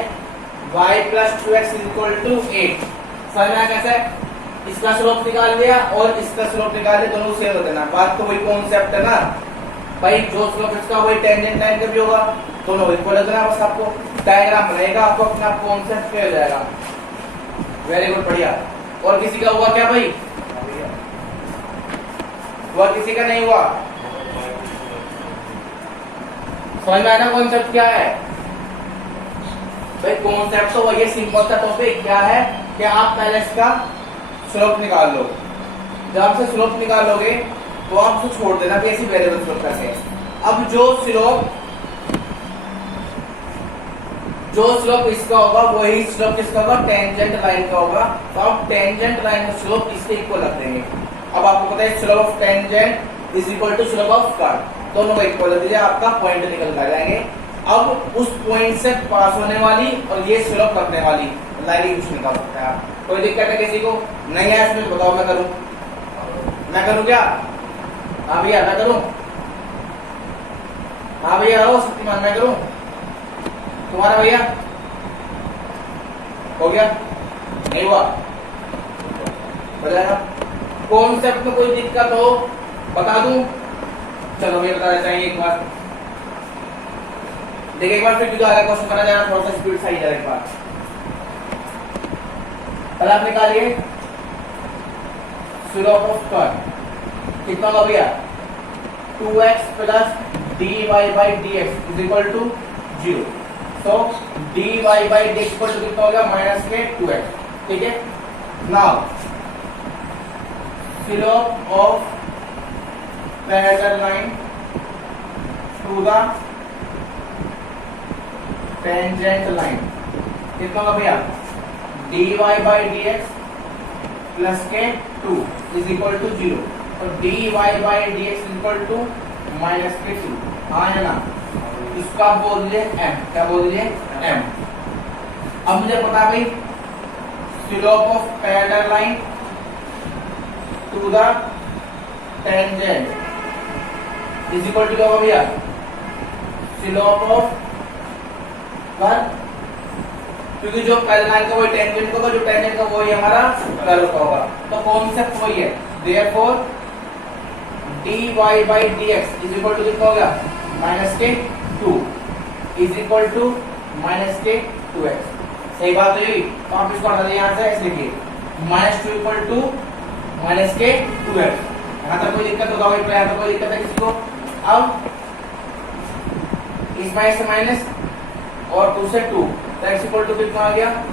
y plus 2x is equal to 8 समझ में आया कैसे इसका स्लोप निकाल लिया और इसका स्लोप निकाल लिया दोनों सेम होते ना बात तो वही कॉन्सेप्ट है ना भाई जो स्लोप इसका वही टेंजेंट लाइन का भी होगा दोनों इक्वल होते ना बस आपको डायग्राम बनेगा आपको अपना कॉन्सेप्ट क्लियर हो जाएगा वेरी गुड बढ़िया और किसी का हुआ क्या भाई हुआ किसी का नहीं हुआ समझ में आया ना कॉन्सेप्ट क्या है भाई कॉन्सेप्ट तो वही सिंपल सा टॉपिक क्या है कि आप पहले इसका स्लोप निकाल लो जब आप स्लोप निकालोगे तो आप उसको छोड़ देना कि ऐसी वेरिएबल स्लोप करके अब जो स्लोप इसका होगा वही स्लोप किसका होगा टेंजेंट लाइन का होगा तो आप टेंजेंट लाइन का स्लोप इसके इक्वल रख देंगे अब आपको पता है slope of tangent is equal to slope of curve दोनों को इक्वल कर दीजिए आपका पॉइंट निकल कर जाएंगे अब उस पॉइंट से पास होने वाली और ये स्लोप करने वाली लाइन कुछ निकाल सकते हैं आप कोई दिक्कत है किसी को नहीं है इसमें बताओ मैं करूं क्या हाँ भैया मैं करूं हाँ भैया रहो शक्तिमान मैं करूं तुम्हारा भैया हो गया नहीं हुआ बताया कॉन्सेप्ट में कोई दिक्कत हो बता दूं चलो भैया बता देता है एक बार देखिए एक बार फिर दोबारा क्वेश्चन करा जाना थोड़ा सा स्पीड सही जाए एक बार पहले आप निकालिए स्लोप ऑफ कर्व कितना होगा भैया 2x plus dy by dx is equal to 0 तो dy by dx equal to कितना होगा माइनस के 2x ठीक है now slope of parallel line to the tangent line कितना होगा भैया dy by D X plus के 2 इज इक्वल टू 0 तो dy by D X is equal to minus के 2 हाँ है ना इसको आप बोल दीजिए m क्या बोल दीजिए m अब मुझे पता भाई slope of parallel line to the tangent is equal to क्या होगा भैया स्लोप ऑफ कर्व क्योंकि जो पैरेलल लाइन का वही टेंजेंट होगा जो टेंजेंट का वही हमारा कर्व का होगा तो कॉन्सेप्ट वही है therefore dy by dx is equal to कितना हो गया माइनस के 2 इज इक्वल टू माइनस के 2x सही बात है तो आप इसको हटा दीजिए यहाँ से ऐसे लिखिए माइनस 2 इक्वल टू माइनस के 2x यहाँ तक कोई दिक्कत होगा वही यहाँ तक कोई दिक्कत है किसी को अब इस माइनस से माइनस और 2 से 2 तो x इक्वल टू कितना आ गया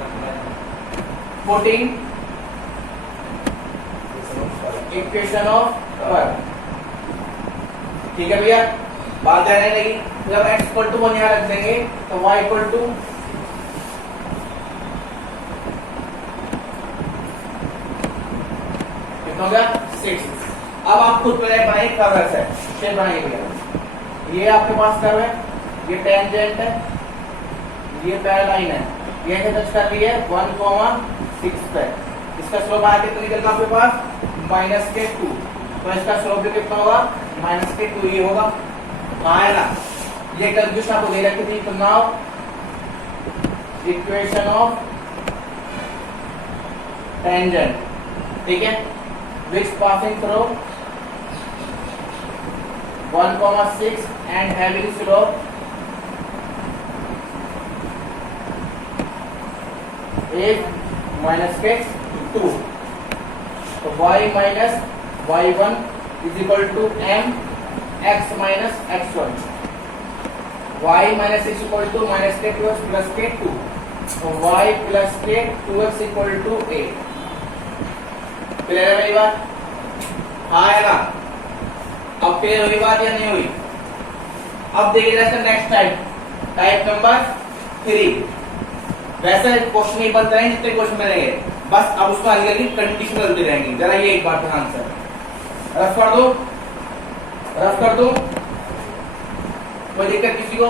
14 इक्वेशन ऑफ कर्व ठीक है भैया बात ध्यान रहेगी जब x इक्वल टू 1 यहाँ रख देंगे तो y इक्वल टू कितना हो गया 6 अब आप खुद बनाइए कर्व है शेप बनाइए भैया ये आपके पास कर्व है ये टेंजेंट है ये पैरेलल लाइन है ये टच कर रही है 1,6 पे इसका स्लोप आया कितना निकलता आपके पास माइनस के 2 तो इसका स्लोप भी कितना होगा माइनस के 2 ये होगा हाँ है ना ये कंफ्यूजन आपको दे रखी थी तो नाउ इक्वेशन ऑफ टेंजेंट ठीक है which passing through 1,6 and having slope is minus के 2 तो y minus y1 is equal to m x minus x1 y minus is equal to minus के 2x plus के 2 तो y plus के 2x equal to 8 clear है मेरी बात हाँ है ना अब क्लियर हुई बात या नहीं हुई अब देखिए नेक्स्ट टाइप नंबर 3 वैसे क्वेश्चन नहीं बनते रहेंगे जितने क्वेश्चन मिलेंगे बस अब उसको आगे की कंडीशन बदलती रहेंगी जरा ये एक बार ध्यान से रफ कर दो कोई दिक्कत किसी को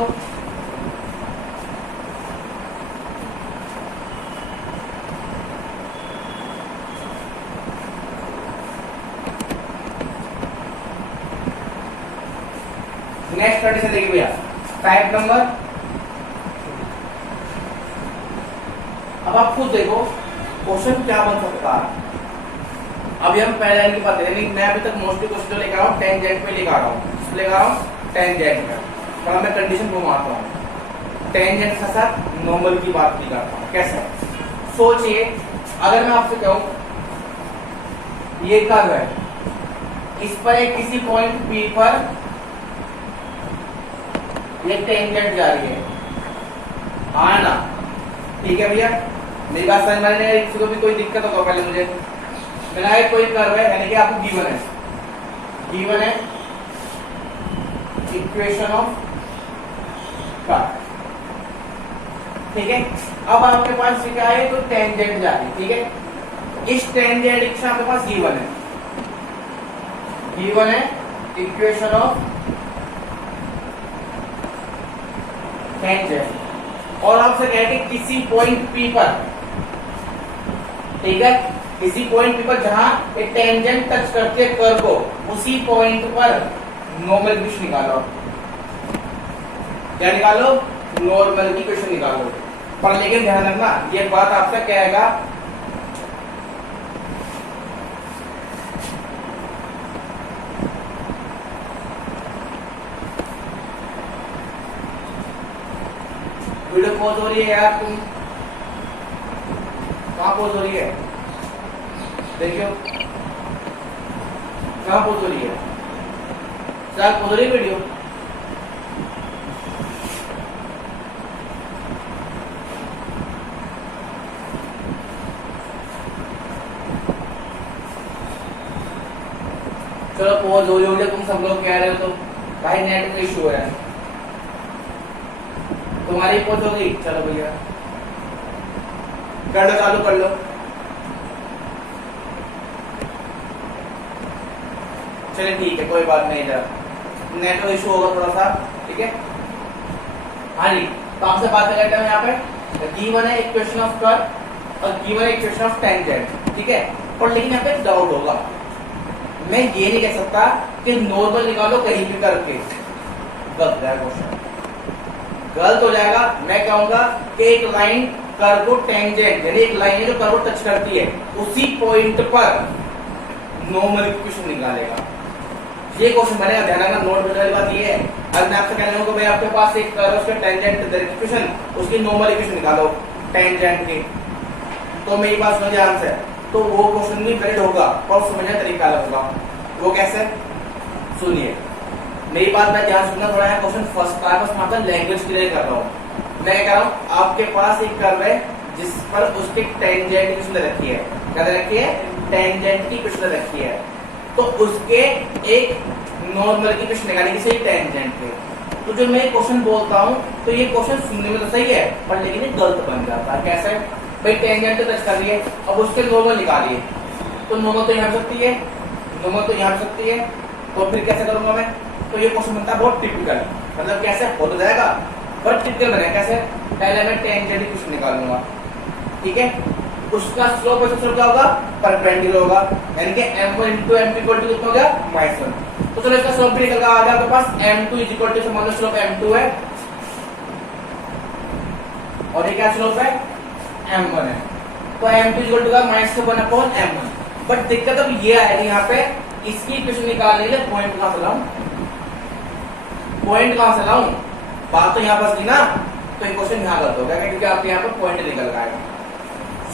नेक्स्ट कंडीशन देखिए भैया टाइप नंबर अब आप खुद देखो क्वेश्चन क्या बन सकता है अभी हम पहले लाइन की बात करेंगे मैं अभी तक मोस्टली क्वेश्चन जो लेकर आ रहा हूँ टेंजेंट पे लेकर आ रहा हूँ लेकर आ रहा हूँ टेंजेंट में थोड़ा मैं कंडीशन घुमाता हूँ टेंजेंट के साथ नॉर्मल की बात नहीं करता हूँ कैसे सोचिए अगर मैं आपसे कहूँ ये कर्व है इस पर एक किसी पॉइंट P पर ये टेंजेंट जा रही है हाँ ना ठीक है भैया मेरी बात समझ में नहीं किसी को भी कोई दिक्कत होगा पहले मुझे मेरा एक कोई कर्व है यानी कि आपको गिवन है इक्वेशन ऑफ कर्व ठीक है अब आपके पास क्या है तो टेंजेंट जा रही है ठीक है इस टेंजेंट इक्वेशन आपके पास गिवन है इक्वेशन ऑफ टेंजेंट और आपसे कह कि किसी पॉइंट P पर ठीक है किसी पॉइंट P पर जहां एक टेंजेंट टच करती है कर्व को उसी पॉइंट पर नॉर्मल इक्वेशन निकालो क्या निकालो नॉर्मल इक्वेशन निकालो पर लेकिन ध्यान रखना ये बात आपसे कहेगा वीडियो पॉज हो रही है यार तुम कहाँ पॉज हो रही है देखियो कहाँ पॉज हो रही है सर पॉज हो रही है वीडियो चलो पॉज हो रही होगी तुम सब लोग कह रहे हो तो भाई नेट का इशू है तुम्हारी पोच हो गई, चलो भैया कर लो, चालू कर लो। चलिए ठीक है, कोई बात नहीं, इधर नेटवर्क इशू होगा थोड़ा सा, ठीक है। हाँ जी, तो आपसे बात करते हैं यहाँ पे गिवन है इक्वेशन ऑफ कर्व और गिवन है इक्वेशन ऑफ टेंजेंट, ठीक है। और लेकिन यहाँ पे डाउट होगा, मैं ये नहीं कह सकता कि नॉर्मल निकालो कहीं भी करके, गलत है क्वेश्चन, गलत हो जाएगा। मैं कहूंगा कि एक लाइन कर्व को टेंजेंट, यानी एक लाइन है जो कर्व को टच करती है, उसी पॉइंट पर नॉर्मल इक्वेशन निकालेगा। ये क्वेश्चन बनेगा, ध्यान रखना। नोट करने वाली बात ये है, अगर मैं आपसे कहने को भाई आपके पास एक कर्व उसके टेंजेंट इक्वेशन, उसकी नॉर्मल इक्वेशन निकालो टेंजेंट की, तो मेरी बात सुनो ध्यान से, तो वो क्वेश्चन भी वैलिड होगा और समझने का तरीका अलग होगा। वो कैसे, सुनिए मेरी बात, मैं ध्यान सुनना थोड़ा है। क्वेश्चन फर्स्ट का बस मतलब लैंग्वेज क्लियर कर रहा हूँ। मैं कह रहा हूँ आपके पास एक कर्व है जिस पर उसके टेंजेंट की इक्वेशन रखी है, क्या रखी है, टेंजेंट की इक्वेशन रखी है, तो उसके एक नॉर्मल की इक्वेशन निकालने की सही टेंजेंट पे। तो जो मैं क्वेश्चन बोलता हूँ तो ये क्वेश्चन सुनने में तो सही है, पर लेकिन ये गलत बन जाता है। कैसे भाई, टेंजेंट टच कर रही है, अब उसके नॉर्मल निकालिए, तो नॉर्मल तो यहाँ सकती है, नॉर्मल तो यहाँ सकती है, तो फिर कैसे करूंगा मैं। तो ये क्वेश्चन बनता है बहुत टिपिकल, मतलब कैसे हो तो जाएगा पर टिपिकल बने। कैसे, पहले मैं टेंजेंट की इक्वेशन निकालूंगा, ठीक है, उसका स्लोप स्लोप क्या होगा, परपेंडिकुलर होगा, यानी कि m1 into m2 equal to कितना हो गया, -1। तो चलो इसका स्लोप भी निकल आ गया आपके पास, m2 इज इक्वल टू मान लो स्लोप m2 है और ये क्या स्लोप है, m1 है, तो m2 is equal to -1/m1। But दिक्कत अब ये आएगी यहाँ पे, इसकी इक्वेशन निकालने के लिए पॉइंट कहां से लाऊं, पॉइंट कहां से लाऊं, बात तो यहाँ पर की ना, तो ये क्वेश्चन यहाँ गलत हो गया क्योंकि आपके यहाँ पर पॉइंट निकल आएगा।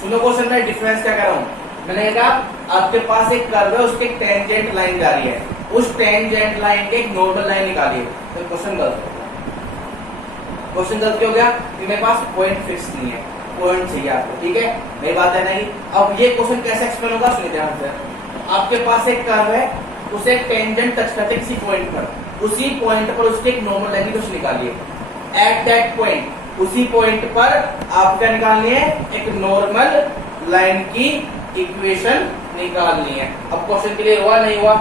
सुनो क्वेश्चन में डिफरेंस क्या कर रहा हूं, मैंने कहा आपके पास एक कर्व है, उसके टेंजेंट लाइन जा रही है, उस टेंजेंट लाइन के एक नॉर्मल लाइन निकालिए, तो क्वेश्चन गलत हो गया। क्वेश्चन गलत क्यों हो गया, कि मेरे पास पॉइंट फिक्स नहीं है, पॉइंट चाहिए आपको, ठीक है, मेरी बात है नहीं। अब ये क्वेश्चन कैसे एक्सप्लेन होगा, सुनिए ध्यान से। आपके पास एक कर्व है, उसे टेंजेंट टच करते किसी पॉइंट पर, उसी पॉइंट पर उसके एक नॉर्मल लाइन की कुछ निकालिए। एट दैट पॉइंट, उसी पॉइंट पर आप क्या निकालनी है, एक नॉर्मल लाइन की इक्वेशन निकालनी है। अब क्वेश्चन क्लियर हुआ नहीं हुआ,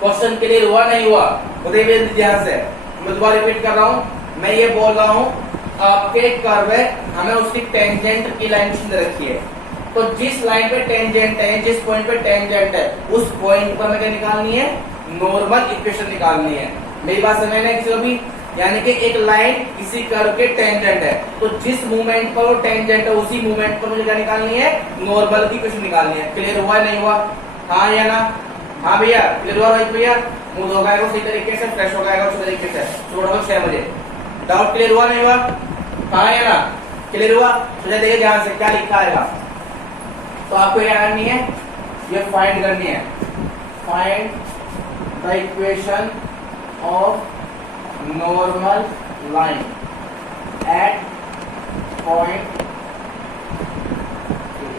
क्वेश्चन क्लियर हुआ नहीं हुआ, बताइए ध्यान से। मैं दोबारा रिपीट कर रहा हूं, मैं ये बोल रहा हूं आपके कर्व है, हमें उसकी टेंजेंट की लाइन रखी है, तो जिस लाइन पे टेंजेंट है, जिस पॉइंट पे टेंजेंट है, उस पॉइंट पर हमें क्या निकालनी है, नॉर्मल इक्वेशन निकालनी है। मेरी बात समझ में किसी को भी, यानी कि एक लाइन किसी कर्व के टेंजेंट है, तो जिस मूवमेंट पर वो टेंजेंट है, उसी मूवमेंट पर मुझे क्या निकालनी है, नॉर्मल की इक्वेशन निकालनी है। क्लियर हुआ नहीं हुआ, हाँ या ना, हाँ भैया क्लियर हुआ भाई भैया, मुंह धो गएगा सही तरीके से, फ्रेश हो गएगा उसी तरीके से, सुबह 6 बजे। डाउट क्लियर हुआ नहीं हुआ, हाँ या ना, क्लियर हुआ। तो देखिए ध्यान से क्या लिखा आएगा, तो आपको ये करनी है, ये फाइंड करनी है, find the equation of normal line at point,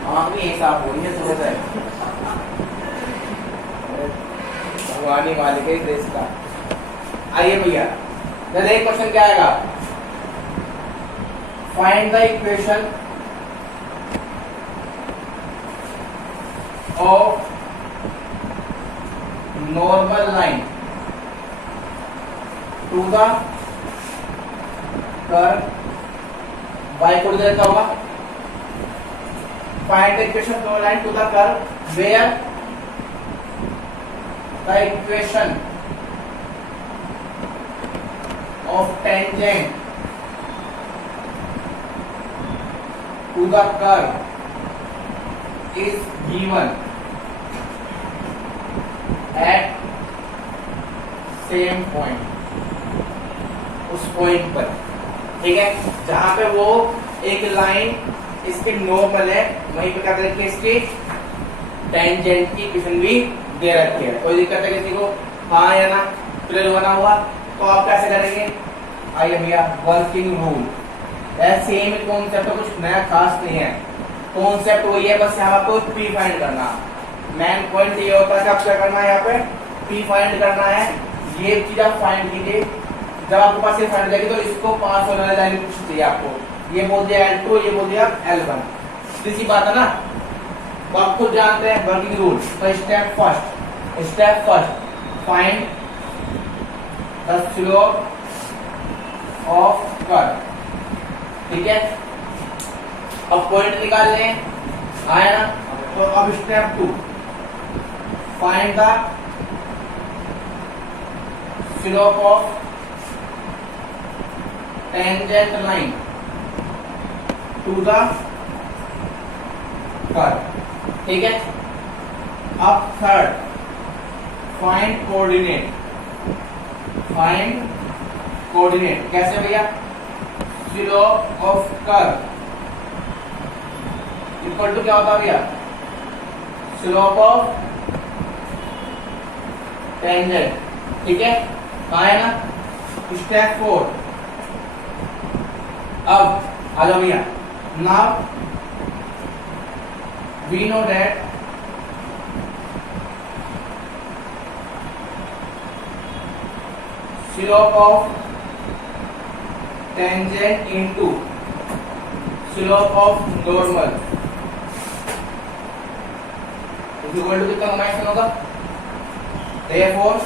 आंख भी हिसाब हो रही है सुबह से, भगवानी मालिक है देश का। आइए भैया, एक क्वेश्चन क्या आएगा, find the equation of normal line to the curve by को देता होगा, find the equation of normal line to the curve where the equation of tangent to the curve is given at same point, उस point पर, ठीक है, जहां पे वो एक लाइन इसके नॉर्मल है, वहीं पे क्या रखी है, इसकी टेंजेंट की इक्वेशन भी दे रखी है। कोई दिक्कत है किसी को, हाँ या ना, क्लियर हुआ ना हुआ। तो आप कैसे करेंगे, आइए भैया, वर्किंग रूल, सेम कॉन्सेप्ट, कुछ नया खास नहीं है, कॉन्सेप्ट वही है, बस यहाँ आपको पी फाइंड करना। मेन पॉइंट ये होता है कि आप क्या करना है, यहाँ पे पी फाइंड करना है। ये चीज आप फाइंड कीजिए, जब आपके पास ये फाइंड जाएगी तो इसको पास होने वाली लाइन पूछ चाहिए आपको, ये बोल दिया L2, ये बोल दिया L1, सीधी बात है ना। तो आप खुद जानते हैं वर्किंग रूल। तो step first find the slope of curve, ठीक है। अब पॉइंट निकाल लें, आया ना। तो अब step 2 find the slope of tangent line to the curve, ठीक है। अब थर्ड फाइंड कोऑर्डिनेट कैसे भैया, slope of curve equal to क्या होता है भैया, स्लोप ऑफ टेंजेंट, ठीक है। आया ना। स्टेप 4 अब आ जाओ भैया, now we know that slope of tangent into slope of normal equal to कितना कॉम्बिनेशन होगा, therefore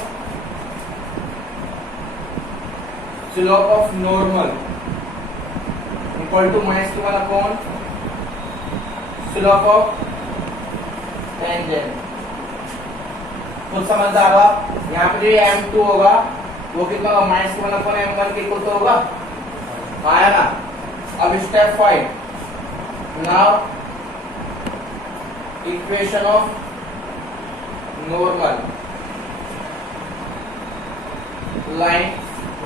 slope of normal equal to -1 upon slope of tangent. कुछ समझदार होगा। यहाँ पे जो M2 होगा वो कितना होगा, -1 अपॉन M1 के इक्वल तो होगा, आया ना। अब step 5 now equation of normal line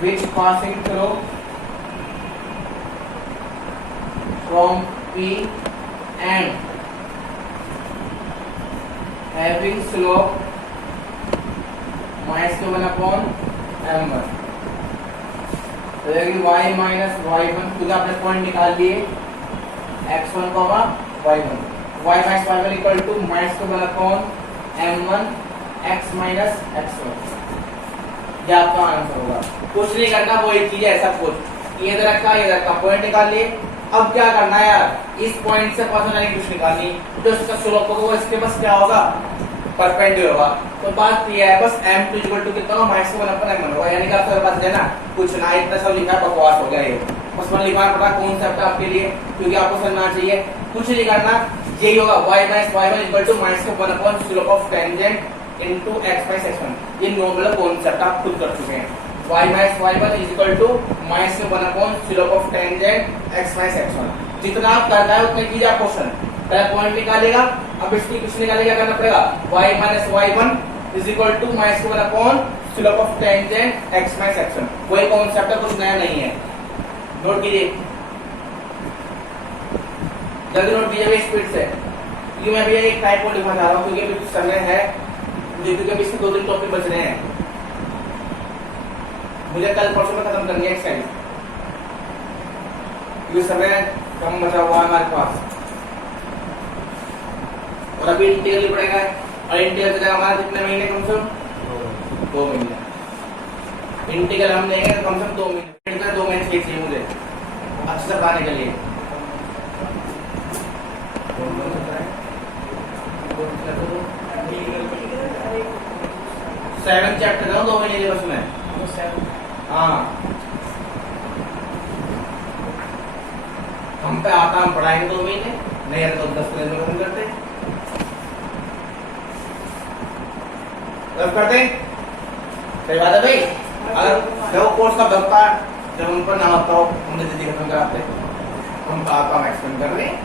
which passing through from P and having slope -1 upon M1, तो y minus y1 खुद आपने पॉइंट निकाल लिए x1, y1, y minus y1 equal to -1 upon M1 x minus x1, ये आपका answer होगा। कुछ नहीं करना, वो एक चीज है सब कुछ, ये इधर रखा पॉइंट निकाल लिए। अब क्या करना है यार, इस पॉइंट से पता नहीं कुछ निकालनी, जो इसका स्लोप होगा वो इसके बस क्या होगा, परपेंडिकुलर होगा। तो बात ये है बस M2 इक्वल टू कितना होगा, -1 अपॉन M1 होगा, यानी कि आपके पास है ना कुछ ना, इतना सब लिखा है, बकवास हो गया ये, बस मैंने लिखना पड़ा कॉन्सेप्ट आपके लिए, क्योंकि आपको समझना चाहिए। कुछ नहीं करना, यही होगा y minus y1 equal to -1 upon slope of tangent into x minus x1। ये नॉर्मल कॉन्सेप्ट आप खुद कर चुके हैं। y minus y1 is equal to -1 upon slope of tangent x minus x1। जितना आप करना है उतने कीजिए आप क्वेश्चन। पहले पॉइंट निकालेगा, अब इसकी कुछ निकालेगा, क्या करना पड़ेगा, y minus y1 is equal to -1 upon slope of tangent x minus x1। वही कॉन्सेप्ट है, कुछ नया नहीं है। नोट कीजिए, जल्दी नोट कीजिए स्पीड से, क्योंकि मैं भी एक टाइप को लिखना चाह रहा हूँ, क्योंकि अभी कुछ समय है मुझे, क्योंकि अभी इसके 2-3 टॉपिक बच रहे हैं, मुझे कल परसों में खत्म करनी है एक्सरसाइज, क्योंकि समय कम बचा हुआ है हमारे पास। और अभी इंटीग्रल पड़ेगा, और इंटीग्रल चलेगा हमारा कितने महीने, कम से कम 2 महीने। इंटीग्रल हम लेंगे तो कम से कम 2 महीने, 2 महीने चाहिए मुझे अच्छे से पढ़ाने के लिए। 7 चैप्टर है 2 महीने के बस में। हाँ, हम पे आता, हम पढ़ाएंगे 2 महीने, नहीं है तो 10 महीने में खत्म करते करते सही बात है भाई। अगर जब कोर्स का बनता है, जब उन पर ना होता हो, हम जल्दी खत्म कराते, हम आता हम एक्सप्लेन कर रहे हैं,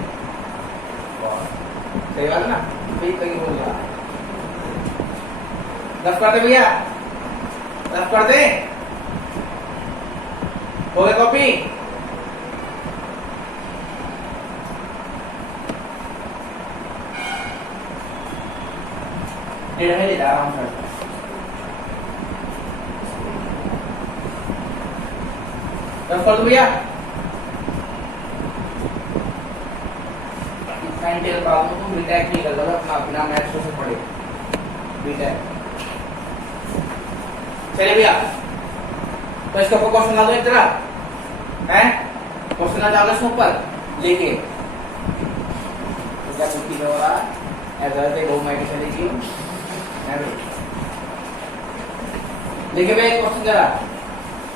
सही बात है ना भाई। कहीं बोल रहा रफ कर दे भैया, रफ कर दे, हो गया कॉपी। डेढ़ में ले जा रहा हूँ, रफ कर दो भैया। साइंटिफिक प्रॉब्लम तो बीटेक नहीं कर लो अपना, बिना मैथ्स से पढ़े बीटेक। चलिए भैया तो इसके ऊपर क्वेश्चन डाल दो एक तरह है, क्वेश्चन डाल दो इसके ऊपर लिखे तो क्या कुछ हो रहा है ऐसा से घूम के चलेगी है भाई। लिखे भैया एक क्वेश्चन जरा,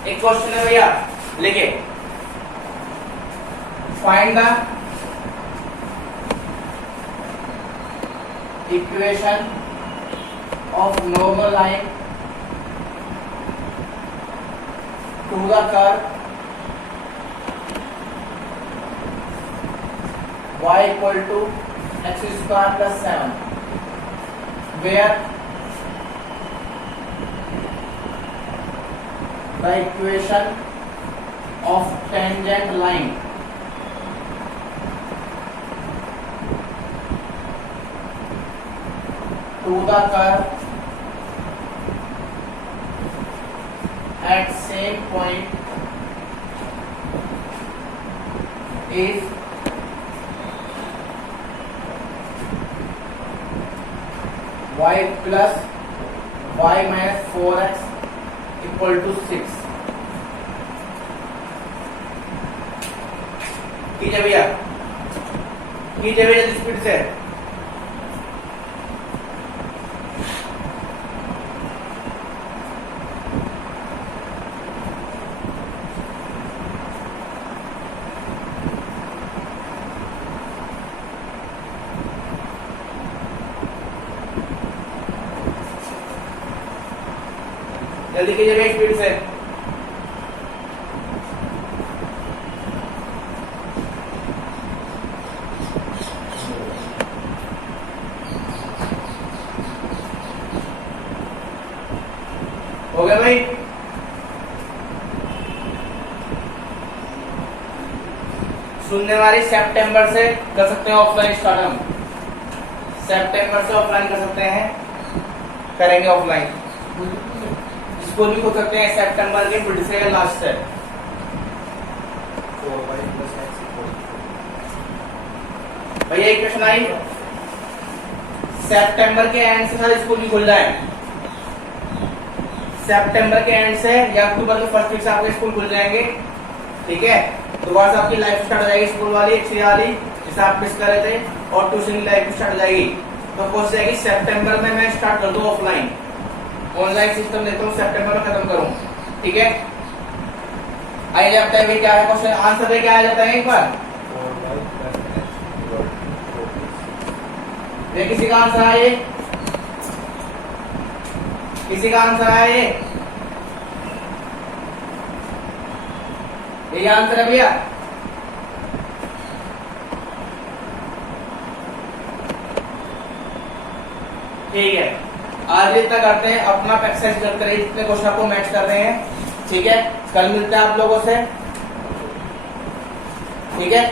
एक क्वेश्चन है भैया लिखे, find the equation of normal line to the curve y equal to x square plus 7 where the equation of tangent line to the curve at same point is y plus y minus 4x equal to 6। कीजिए भैया, कीजिए भैया speed से। जल्दी कीजिए भैया speed से। हो गया भाई? सुनने वाली सितंबर से कर सकते हैं ऑफलाइन स्टार्ट, हम सितंबर से ऑफलाइन कर सकते हैं, करेंगे ऑफलाइन। स्कूल भी खोल सकते हैं सितंबर के मिड से लास्ट से। भैया एक क्वेश्चन आई, सितंबर के एंड से सारे स्कूल भी खुल जाए, सितंबर के एंड से या अक्टूबर के फर्स्ट वीक से आपके स्कूल खुल जाएंगे, ठीक है। दोबारा से आपकी लाइफ स्टार्ट हो जाएगी स्कूल वाली एक्चुअली वाली जिसे आप मिस कर रहे थे, और ट्यूशन की लाइफ स्टार्ट हो जाएगी। तो कोशिश जाएगी सितंबर में मैं स्टार्ट कर दूं ऑफलाइन, ऑनलाइन सिस्टम देता हूँ सितंबर में खत्म करूं, ठीक है। आइए जाता है भाई क्या है क्वेश्चन, आंसर है क्या आ जाता है एक बार, ये किसी का आंसर आए, किसी का आंसर आया ये आंसर है भैया। ठीक है, आज इतना करते हैं, अपना एक्सरसाइज करते रहिए जितने क्वेश्चन आपको मैच कर रहे हैं, ठीक है। कल मिलते हैं आप लोगों से, ठीक है।